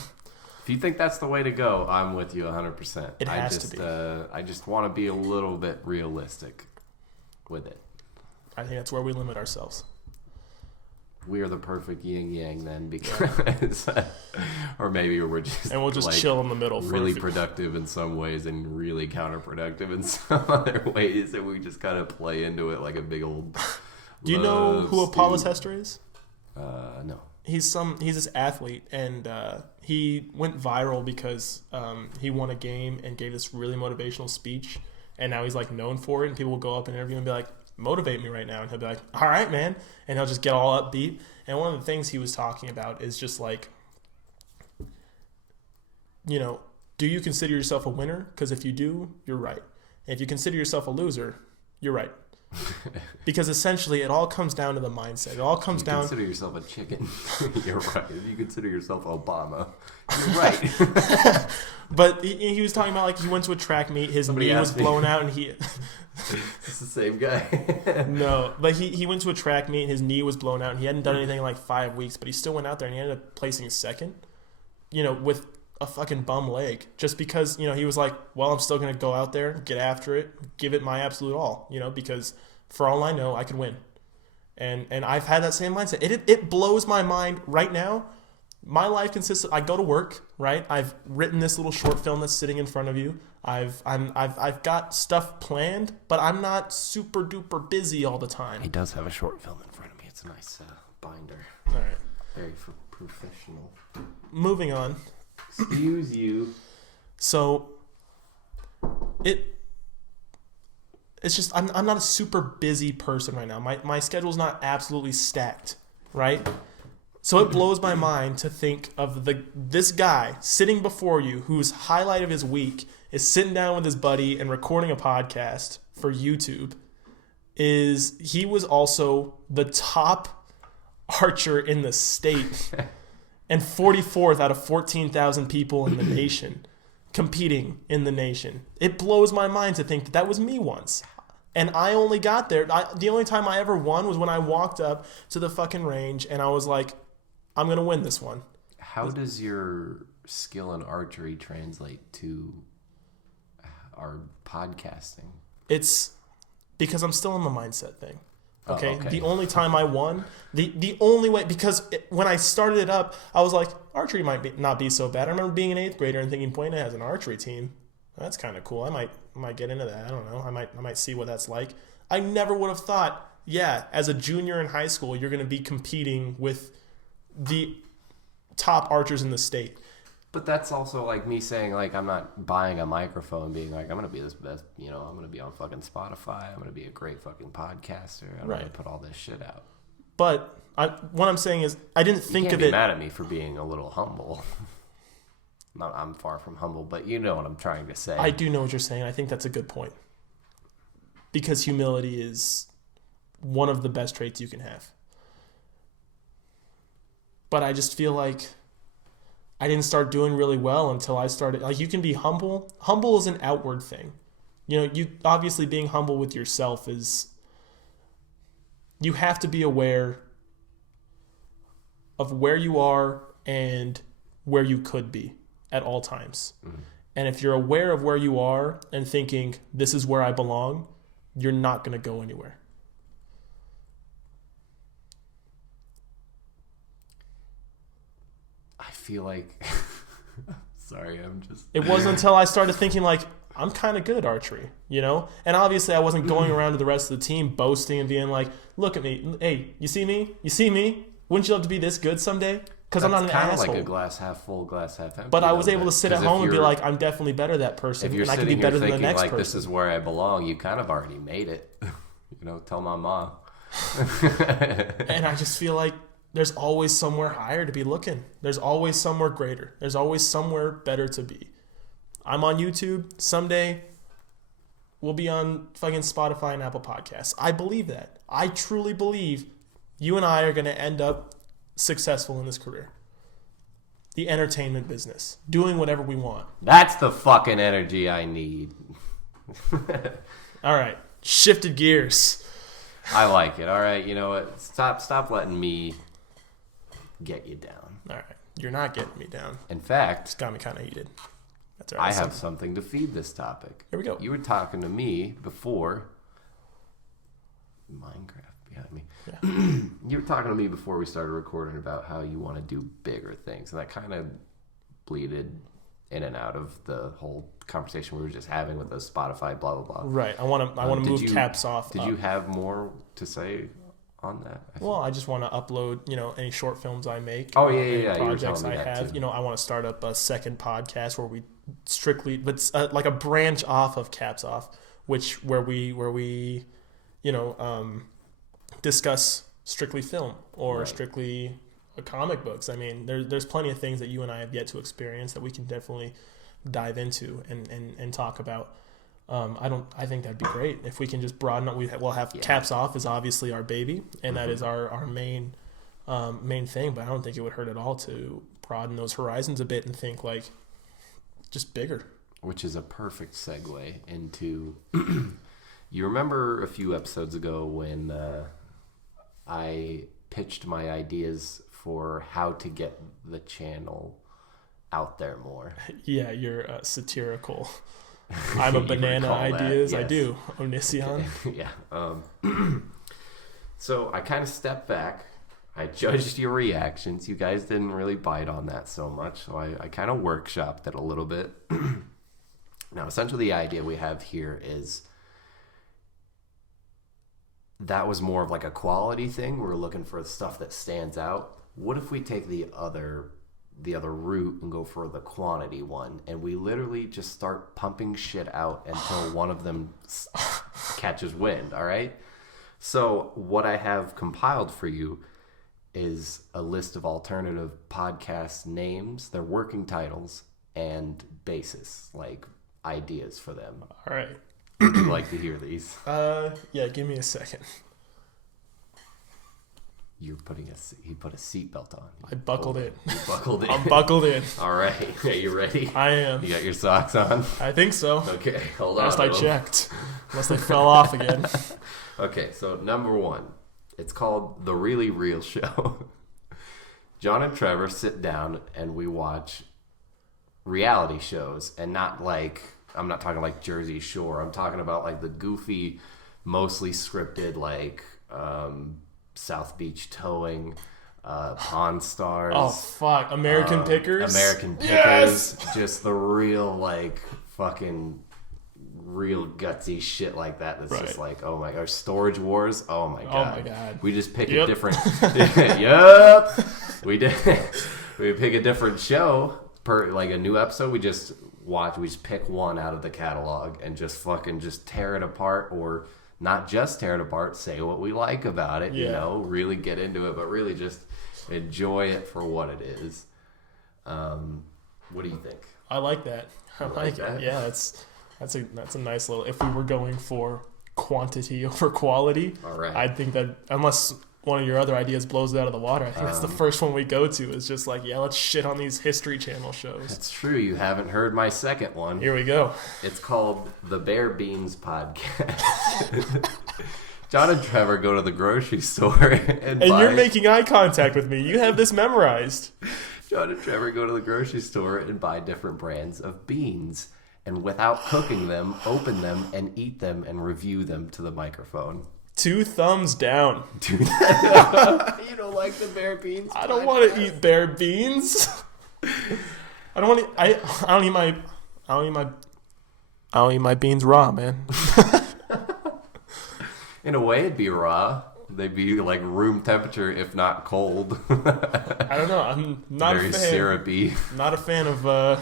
If you think that's the way to go, I'm with you 100%. It has to be. I just want to be a little bit realistic with it. I think that's where we limit ourselves. We are the perfect yin yang then, because, or maybe we're just, and we'll just chill in the middle. Really productive in some ways and really counterproductive in some other ways, and we just kind of play into it like a big old. Do you know who Apollos Hester is? No. He's this athlete, and he went viral because he won a game and gave this really motivational speech, and now he's like known for it, and people will go up and interview him and be like, motivate me right now, and he'll be like, all right, man, and he'll just get all upbeat. And one of the things he was talking about is just like, you know, do you consider yourself a winner? Because if you do, you're right. And if you consider yourself a loser, you're right. Because essentially it all comes down to the mindset. It all comes down. Consider yourself a chicken. You're right. If you consider yourself Obama, you're right. But he was talking about, like, he went to a track meet, his knee was blown out, and he it's the same guy. No, but he went to a track meet, his knee was blown out, and he hadn't done anything in like 5 weeks, but he still went out there and he ended up placing second, you know, with a fucking bum leg, just because, you know, he was like, well, I'm still going to go out there, get after it, give it my absolute all, you know, because for all I know, I could win. And I've had that same mindset. It blows my mind right now. My life consists of, I go to work, right? I've written this little short film that's sitting in front of you. I've got stuff planned, but I'm not super duper busy all the time. He does have a short film in front of me. It's a nice binder. All right. Very professional. Moving on. Excuse you. So it's just I'm not a super busy person right now. My schedule's not absolutely stacked, right? So it blows my mind to think of this guy sitting before you, whose highlight of his week is sitting down with his buddy and recording a podcast for YouTube. He was also the top archer in the state and 44th out of 14,000 people in the nation competing in the nation. It blows my mind to think that was me once. And I only got there. The only time I ever won was when I walked up to the fucking range and I was like, I'm going to win this one. How does your skill in archery translate to our podcasting? It's because I'm still in the mindset thing. Okay? Oh, okay. The only time I won, the only way, because when I started it up, I was like, archery might not be so bad. I remember being an 8th grader and thinking, Buena has an archery team. That's kind of cool. I might get into that. I don't know. I might see what that's like. I never would have thought, yeah, as a junior in high school, you're going to be competing with the top archers in the state. But that's also like me saying, like, I'm not buying a microphone and being like, I'm going to be this best, you know, I'm going to be on fucking Spotify. I'm going to be a great fucking podcaster. I'm going to put all this shit out. But what I'm saying is, I didn't think of it. You can't be mad at me for being a little humble. I'm far from humble, but you know what I'm trying to say. I do know what you're saying. I think that's a good point. Because humility is one of the best traits you can have. But I just feel like I didn't start doing really well until I started. Like, you can be humble. Humble is an outward thing. You know, you obviously being humble with yourself is, you have to be aware of where you are and where you could be at all times. Mm-hmm. And if you're aware of where you are and thinking, this is where I belong, you're not going to go anywhere. I feel like, sorry, I'm just. It wasn't until I started thinking, like, I'm kind of good at archery, you know? And obviously I wasn't going around to the rest of the team boasting and being like, look at me. Hey, you see me? You see me? Wouldn't you love to be this good someday? Because I'm not an kind of asshole. like a glass half full, glass half empty. But I was able to sit at home and be you're- like, I'm definitely better than that person, if you're and I can sitting be here better than the thinking next like person. this is where I belong, you kind of already made it. Tell my mom. And I just feel like there's always somewhere higher to be looking. There's always somewhere greater. There's always somewhere better to be. I'm on YouTube. Someday we'll be on fucking Spotify and Apple Podcasts. I believe that. I truly believe you and I are going to end up successful in this career. The entertainment business. Doing whatever we want. That's the fucking energy I need. All right. Shifted gears. I like it. All right, you know what? Stop letting me get you down. All right. You're not getting me down. In fact, It's got me kind of heated. That's all right. I have something to feed this topic. Here we go. You were talking to me before. Minecraft behind me. Yeah. You were talking to me before we started recording about how you want to do bigger things, and that kind of bleeded in and out of the whole conversation we were just having with the Spotify, blah blah blah. Right. I want to move caps off. Did you have more to say on that? Well, I just want to upload, any short films I make. Oh, yeah, any yeah. You were projects telling me I that, have. too. I want to start up a second podcast where we strictly, but like a branch off of Caps Off, where we discuss strictly film or Right. strictly comic books. I mean, there's plenty of things that you and I have yet to experience that we can definitely dive into and talk about. I think that'd be great if we can just broaden up. We'll have Caps Off is obviously our baby, and that is our main thing. But I don't think it would hurt at all to broaden those horizons a bit and think like just bigger. Which is a perfect segue into. You remember a few episodes ago when I pitched my ideas for how to get the channel out there more. Yeah, you're satirical. I'm a You banana recall that, ideas. I yes. do. Onision. Okay. Yeah. So I kind of stepped back. I judged your reactions. You guys didn't really bite on that so much, so I kind of workshopped it a little bit. Now, essentially, the idea we have here is that was more of like a quality thing. We're looking for stuff that stands out. What if we take the other route and go for the quantity one, and we literally just start pumping shit out until one of them catches wind? All right. So what I have compiled for you is a list of alternative podcast names, their working titles, and basis, like ideas for them. All right. Would you like to hear these? Yeah. Give me a second. He put a seatbelt on. I buckled it. You buckled in. I'm buckled in. All right. Are you ready? I am. You got your socks on? I think so. Okay, hold on. Last I checked. Unless they fell off again. Okay, so number one. It's called The Really Real Show. John and Trevor sit down and we watch reality shows, and not like, I'm not talking like Jersey Shore. I'm talking about like the goofy, mostly scripted, like South Beach Towing, Pawn Stars. Oh fuck! American Pickers. American Pickers. Yes! Just the real like fucking real gutsy shit like that. That's just like, oh my gosh. Storage Wars. Oh my god. Oh my god. We just pick Yep. a different. Yup. We pick a different show per like a new episode. We just pick one out of the catalog and just fucking just tear it apart, or not just tear it apart, say what we like about it, really get into it, but really just enjoy it for what it is. What do you think? I like that. I like that? it. Yeah, that's a nice little. If we were going for quantity over quality, All right. I think that unless one of your other ideas blows it out of the water, I think that's the first one we go to. Is just like, let's shit on these History Channel shows. It's true. You haven't heard my second one. Here we go. It's called the Bare Beans Podcast. John and Trevor go to the grocery store and buy... you're making eye contact with me. You have this memorized. John and Trevor go to the grocery store and buy different brands of beans, and without cooking them, open them and eat them and review them to the microphone. 2 thumbs down. You don't like the Bare Beans? I don't want to eat bare beans. I don't want to. I don't eat my beans raw, man. In a way, it'd be raw. They'd be like room temperature, if not cold. I don't know. I'm not Very a fan. syrupy. Not a fan of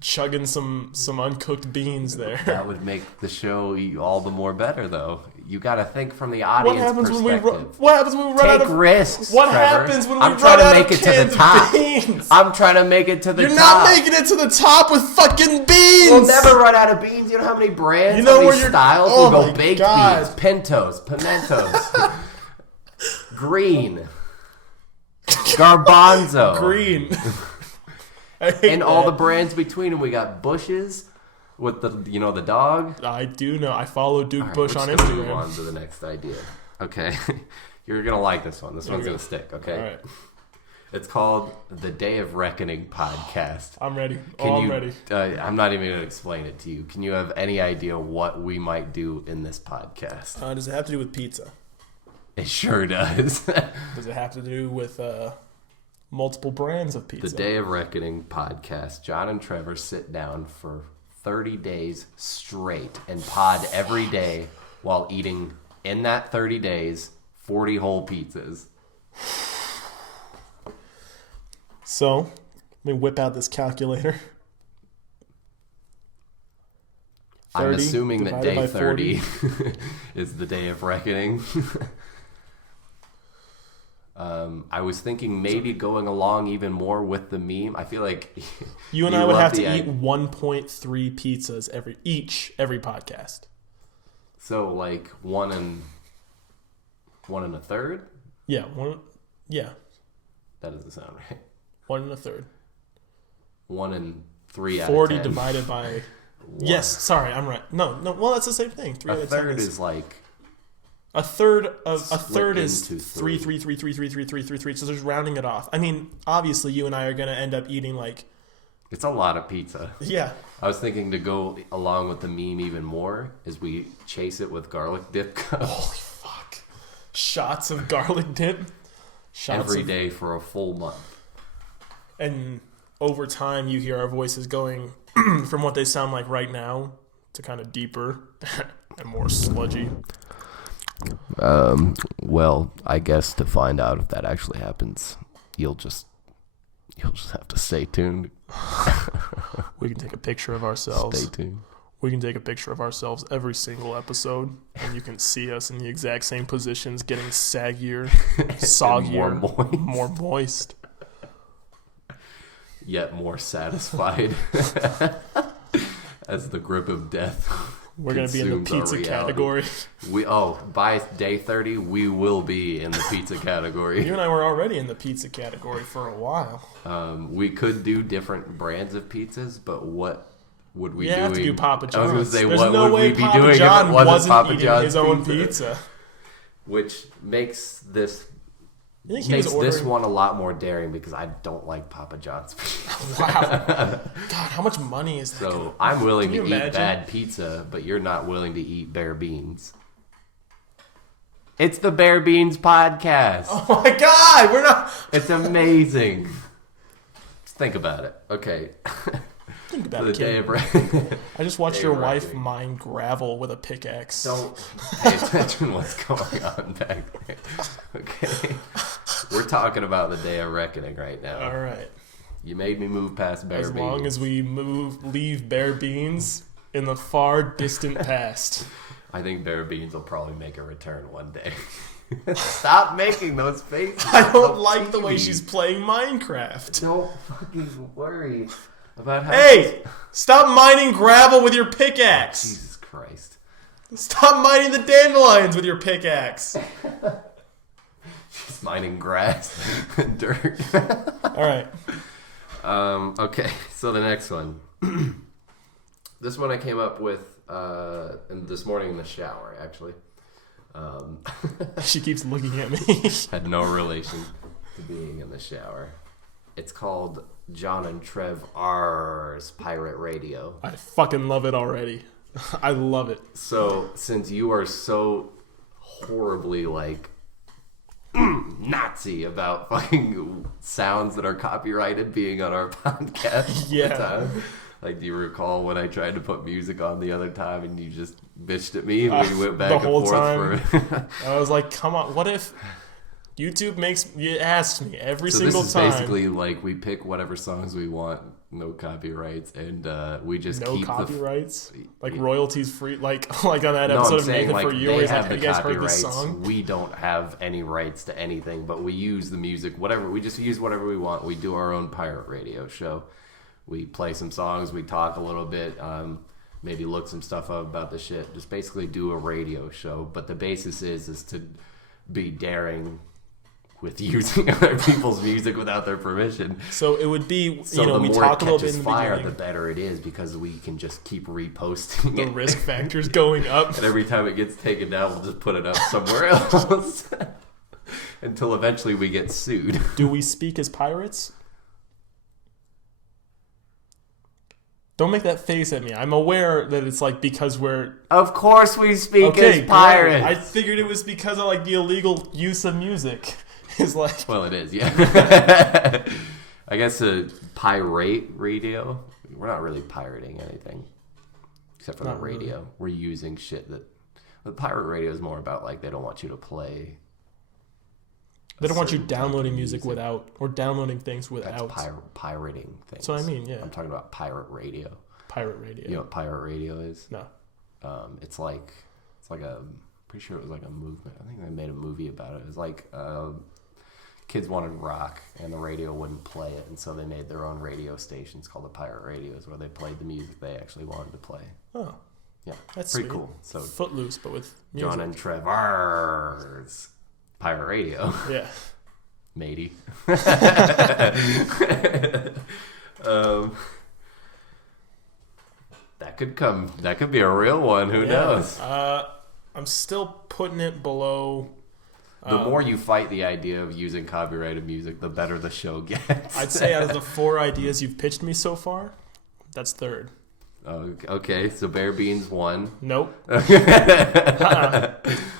chugging some uncooked beans there. That would make the show all the more better, though. You got to think from the audience perspective. What happens when we run out of risks? What Trevor. happens when we I'm run trying to out make of it to the cans top. of beans? I'm trying to make it to the You're top. not making it to the top with fucking beans. We'll never run out of beans. You know how many brands, You know how many where you're- styles? Oh We'll my go baked God. beans, pintos, pimentos, green, garbanzo, Green. I hate and all the that. brands between them. We got Bushes with the the dog. I do know. I follow Duke All right, Bush we're on just gonna Move Instagram. on to the next idea. Okay, you're gonna like this one. This one's Okay. gonna stick. Okay, All right. it's called the Day of Reckoning podcast. I'm ready. I'm ready. I'm not even gonna explain it to you. Can you have any idea what we might do in this podcast? Does it have to do with pizza? It sure does. Does it have to do with multiple brands of pizza? The Day of Reckoning podcast. John and Trevor sit down for 30 days straight and pod every day while eating, in that 30 days, 40 whole pizzas. So, let me whip out this calculator. I'm 30 assuming that divided day by 30 is the Day of Reckoning. I was thinking maybe going along even more with the meme. I feel like You and I would love have to the eat 1.3 pizzas every podcast. So like one and a third? Yeah, one. Yeah, That doesn't sound right. 1 and a third. 1 and 3 out 40 of 10. divided by. Yes, sorry, I'm right. No. Well, that's the same thing. 3 out A of 10 third is like a third of a split third is into 3, 3, 3, 3, 3, 3, 3, 3, 3. So there's rounding it off. I mean, obviously, you and I are gonna end up eating like. it's a lot of pizza. Yeah. I was thinking to go along with the meme even more is we chase it with garlic dip cups Holy fuck! Shots of garlic dip. Shots every of, day for a full month. And over time, you hear our voices going from what they sound like right now to kind of deeper and more sludgy. Well, I guess to find out if that actually happens, you'll just have to stay tuned. We can take a picture of ourselves. Stay tuned. We can take a picture of ourselves every single episode, and you can see us in the exact same positions, getting saggier, soggier, more moist. Yet more satisfied as the grip of death. We're going to be in the consumes our pizza reality. category. By day 30, we will be in the pizza category. You and I were already in the pizza category for a while. We could do different brands of pizzas, but what would we do? You have to do Papa John's. I was going to say, There's what no would way we be Papa doing John if it wasn't wasn't Papa eating John's his own pizza. Which makes this You think he was this ordering? one a lot more daring because I don't like Papa John's. Wow. God, how much money is that? So I'm willing Can to you eat imagine? bad pizza, but you're not willing to eat bare beans. It's the Bare Beans podcast. Oh my God, we're not. It's amazing. Just think about it. Okay. Think about The it, Day kid. of Reckoning. I just watched Day your of wife Reckoning. mine gravel with a pickaxe. Don't pay attention what's going on back there. Okay. We're talking about the Day of Reckoning right now. All right. You made me move past Bare As Beans. long as we leave Bare Beans in the far distant past. I think Bare Beans will probably make a return one day. Stop making those faces. I don't like the way she's playing Minecraft. Don't fucking worry about how. Hey, stop mining gravel with your pickaxe. Jesus Christ. Stop mining the dandelions with your pickaxe. She's mining grass and dirt. All right. Okay, so the next one. This one I came up with this morning in the shower, actually. She keeps looking at me. Had no relation to being in the shower. It's called John and Trev R's Pirate Radio. I fucking love it already. I love it. So, since you are so horribly, like, Nazi about fucking sounds that are copyrighted being on our podcast all Yeah. the time, Like, do you recall when I tried to put music on the other time and you just bitched at me and we went back the and whole forth time. for... I was like, come on, what if YouTube asks me every single this is time. basically like we pick whatever songs we want, no copyrights, and we just no keep copyrights, like royalties free, like on that episode I'm of saying, Nathan like, for You, they where he's have like, the have you guys heard copyrights. this song? We don't have any rights to anything, but we use the music, whatever. We just use whatever we want. We do our own pirate radio show. We play some songs. We talk a little bit. Maybe look some stuff up about the shit. Just basically do a radio show. But the basis is to be daring with using other people's music without their permission. So it would be, So we the more talk it a little bit catches in the fire, beginning. the better it is, because we can just keep reposting The it. risk factor's going up. And every time it gets taken down, we'll just put it up somewhere else until eventually we get sued. Do we speak as pirates? Don't make that face at me. I'm aware that it's like because we're... Of course we speak Okay, as great. pirates. I figured it was because of like the illegal use of music. Is like... Well, it is, yeah. I guess a pirate radio. We're not really pirating anything. Except for Not the radio. really. We're using shit that... The pirate radio is more about like they don't want you to play... They don't want you certain type of downloading music without... Or downloading things That's without... pirating things. That's what I mean, yeah. I'm talking about pirate radio. Pirate radio. You know what pirate radio is? No. It's like a... Pretty sure it was like a movement. I think they made a movie about it. It was like... kids wanted rock and the radio wouldn't play it, and so they made their own radio stations called the pirate radios, where they played the music they actually wanted to play. Oh. Yeah, That's pretty sweet. cool. So Footloose, but with music. John and Trevor's pirate radio, Yeah. matey. That could be a real one. Who knows? I'm still putting it below... The more you fight the idea of using copyrighted music, the better the show gets. I'd say out of the 4 ideas you've pitched me so far, that's third. Okay, so Bear Beans 1. Nope.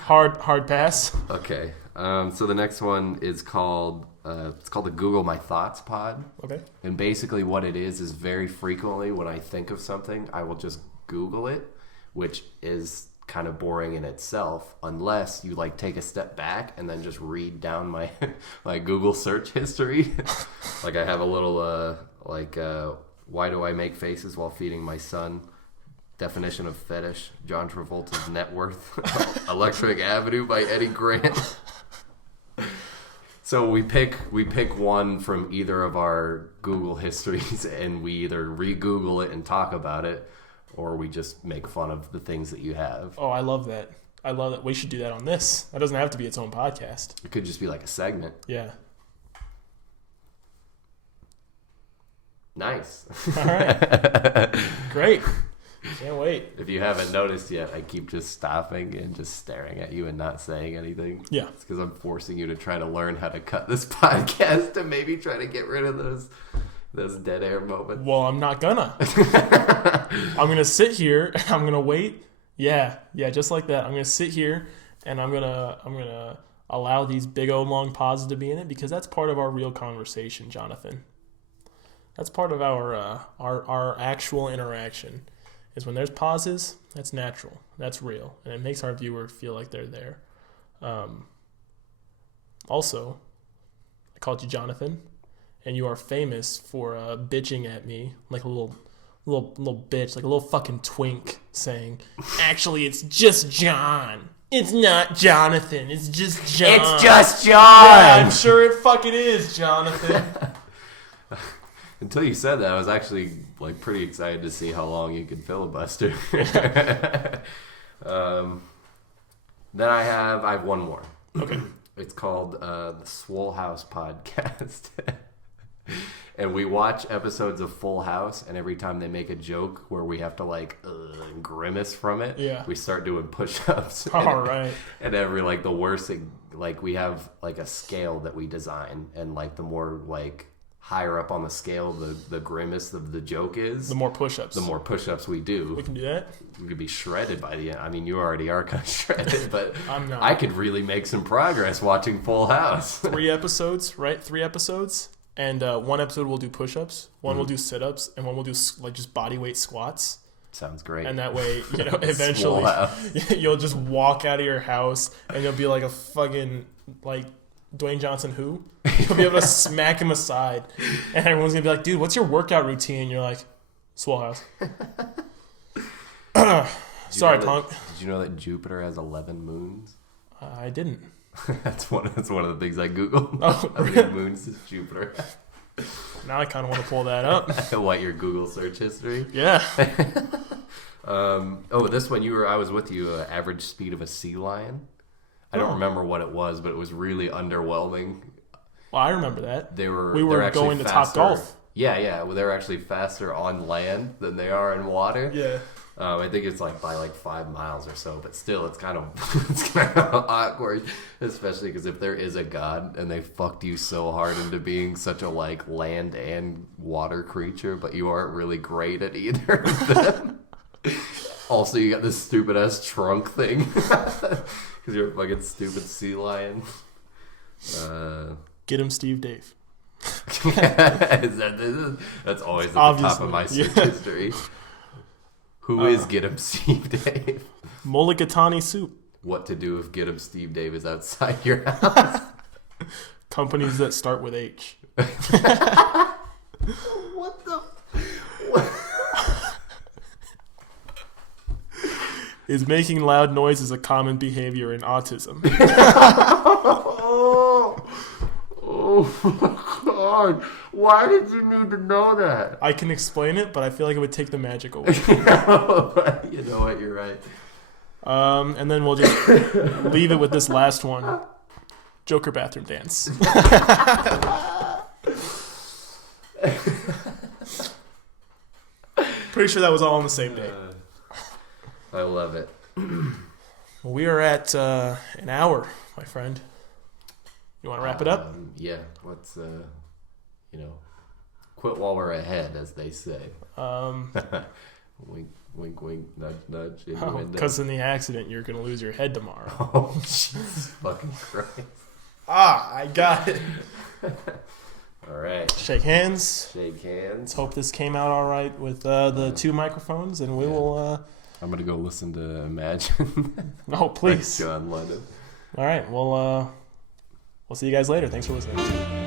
Hard pass. Okay, so the next one is called it's called the Google My Thoughts Pod. Okay. And basically what it is very frequently when I think of something, I will just Google it, which is kind of boring in itself, unless you like take a step back and then just read down my my Google search history. Like I have a little why do I make faces while feeding my son? Definition of fetish: John Travolta's net worth. Electric Avenue by Eddie Grant. So we pick one from either of our Google histories, and we either re-Google it and talk about it, or we just make fun of the things that you have. Oh, I love that. We should do that on this. That doesn't have to be its own podcast. It could just be like a segment. Yeah. Nice. All right. Great. Can't wait. If you haven't noticed yet, I keep just stopping and just staring at you and not saying anything. Yeah. It's because I'm forcing you to try to learn how to cut this podcast and maybe try to get rid of those dead air moments. Well, I'm not gonna. I'm gonna sit here and I'm gonna wait. Yeah, just like that. I'm gonna sit here and I'm gonna allow these big old long pauses to be in it, because that's part of our real conversation, Jonathan. That's part of our actual interaction. Is when there's pauses, that's natural, that's real, and it makes our viewer feel like they're there. Also, I called you Jonathan, and you are famous for bitching at me like a little bitch, like a little fucking twink, saying, "Actually, it's just John. It's not Jonathan. It's just John. It's just John." Yeah, I'm sure it fucking is, Jonathan. Until you said that, I was actually like pretty excited to see how long you could filibuster. Then I have one more. Okay. It's called the Swole House Podcast. And we watch episodes of Full House, and every time they make a joke where we have to like grimace from it, Yeah. we start doing push-ups. All right. And every like the worst thing, like we have like a scale that we design, and like the more like higher up on the scale the grimace of the joke is, The more push-ups. the more push-ups we do. We can do that. We could be shredded by the end. I mean, you already are kind of shredded, but I'm not. I could really make some progress watching Full House. 3 episodes, right? 3 episodes. and one episode we'll do push-ups, one will do sit-ups, and one will do like just body weight squats. Sounds great. And that way, eventually you'll just walk out of your house and you'll be like a fucking like Dwayne Johnson who? You'll be able to smack him aside, and everyone's gonna be like, "Dude, what's your workout routine?" And you're like, "Swole House." Sorry, punk. Did you know that Jupiter has 11 moons? I didn't. That's one of the things I googled. Oh, How many moons does Jupiter have? Now I kind of want to pull that up. What, your Google search history? Yeah. This one I was with you. Average speed of a sea lion. I don't remember what it was, but it was really underwhelming. Well, I remember that. We were going to faster. Topgolf. Yeah. Well, they're actually faster on land than they are in water. Yeah. I think it's like by like 5 miles or so, but still, it's kind of awkward, especially because if there is a god and they fucked you so hard into being such a like land and water creature, but you aren't really great at either of them. Also, you got this stupid ass trunk thing because you're a fucking stupid sea lion. Get him, Steve Dave. That's always at the top of my search history. Who is Get 'em Steve Dave? Mulligatawny soup. What to do if Get 'em Steve Dave is outside your house? Companies that start with H. What the? Is making loud noises a common behavior in autism? Oh my god. Why did you need to know that? I can explain it, but I feel like it would take the magic away. You know what? You're right. And then we'll just leave it with this last one. Joker bathroom dance. Pretty sure that was all on the same day. I love it. Well, we are at an hour, my friend. You want to wrap it up? Yeah. Let's, quit while we're ahead, as they say. Wink, wink, wink, nudge, nudge. Because in the accident, you're going to lose your head tomorrow. Oh, Jesus fucking Christ. I got it. All right. Shake hands. Shake hands. Let's hope this came out all right with the 2 microphones, and we will... I'm going to go listen to Imagine. Oh, please. John Lennon. All right. Well, we'll see you guys later. Thanks for listening.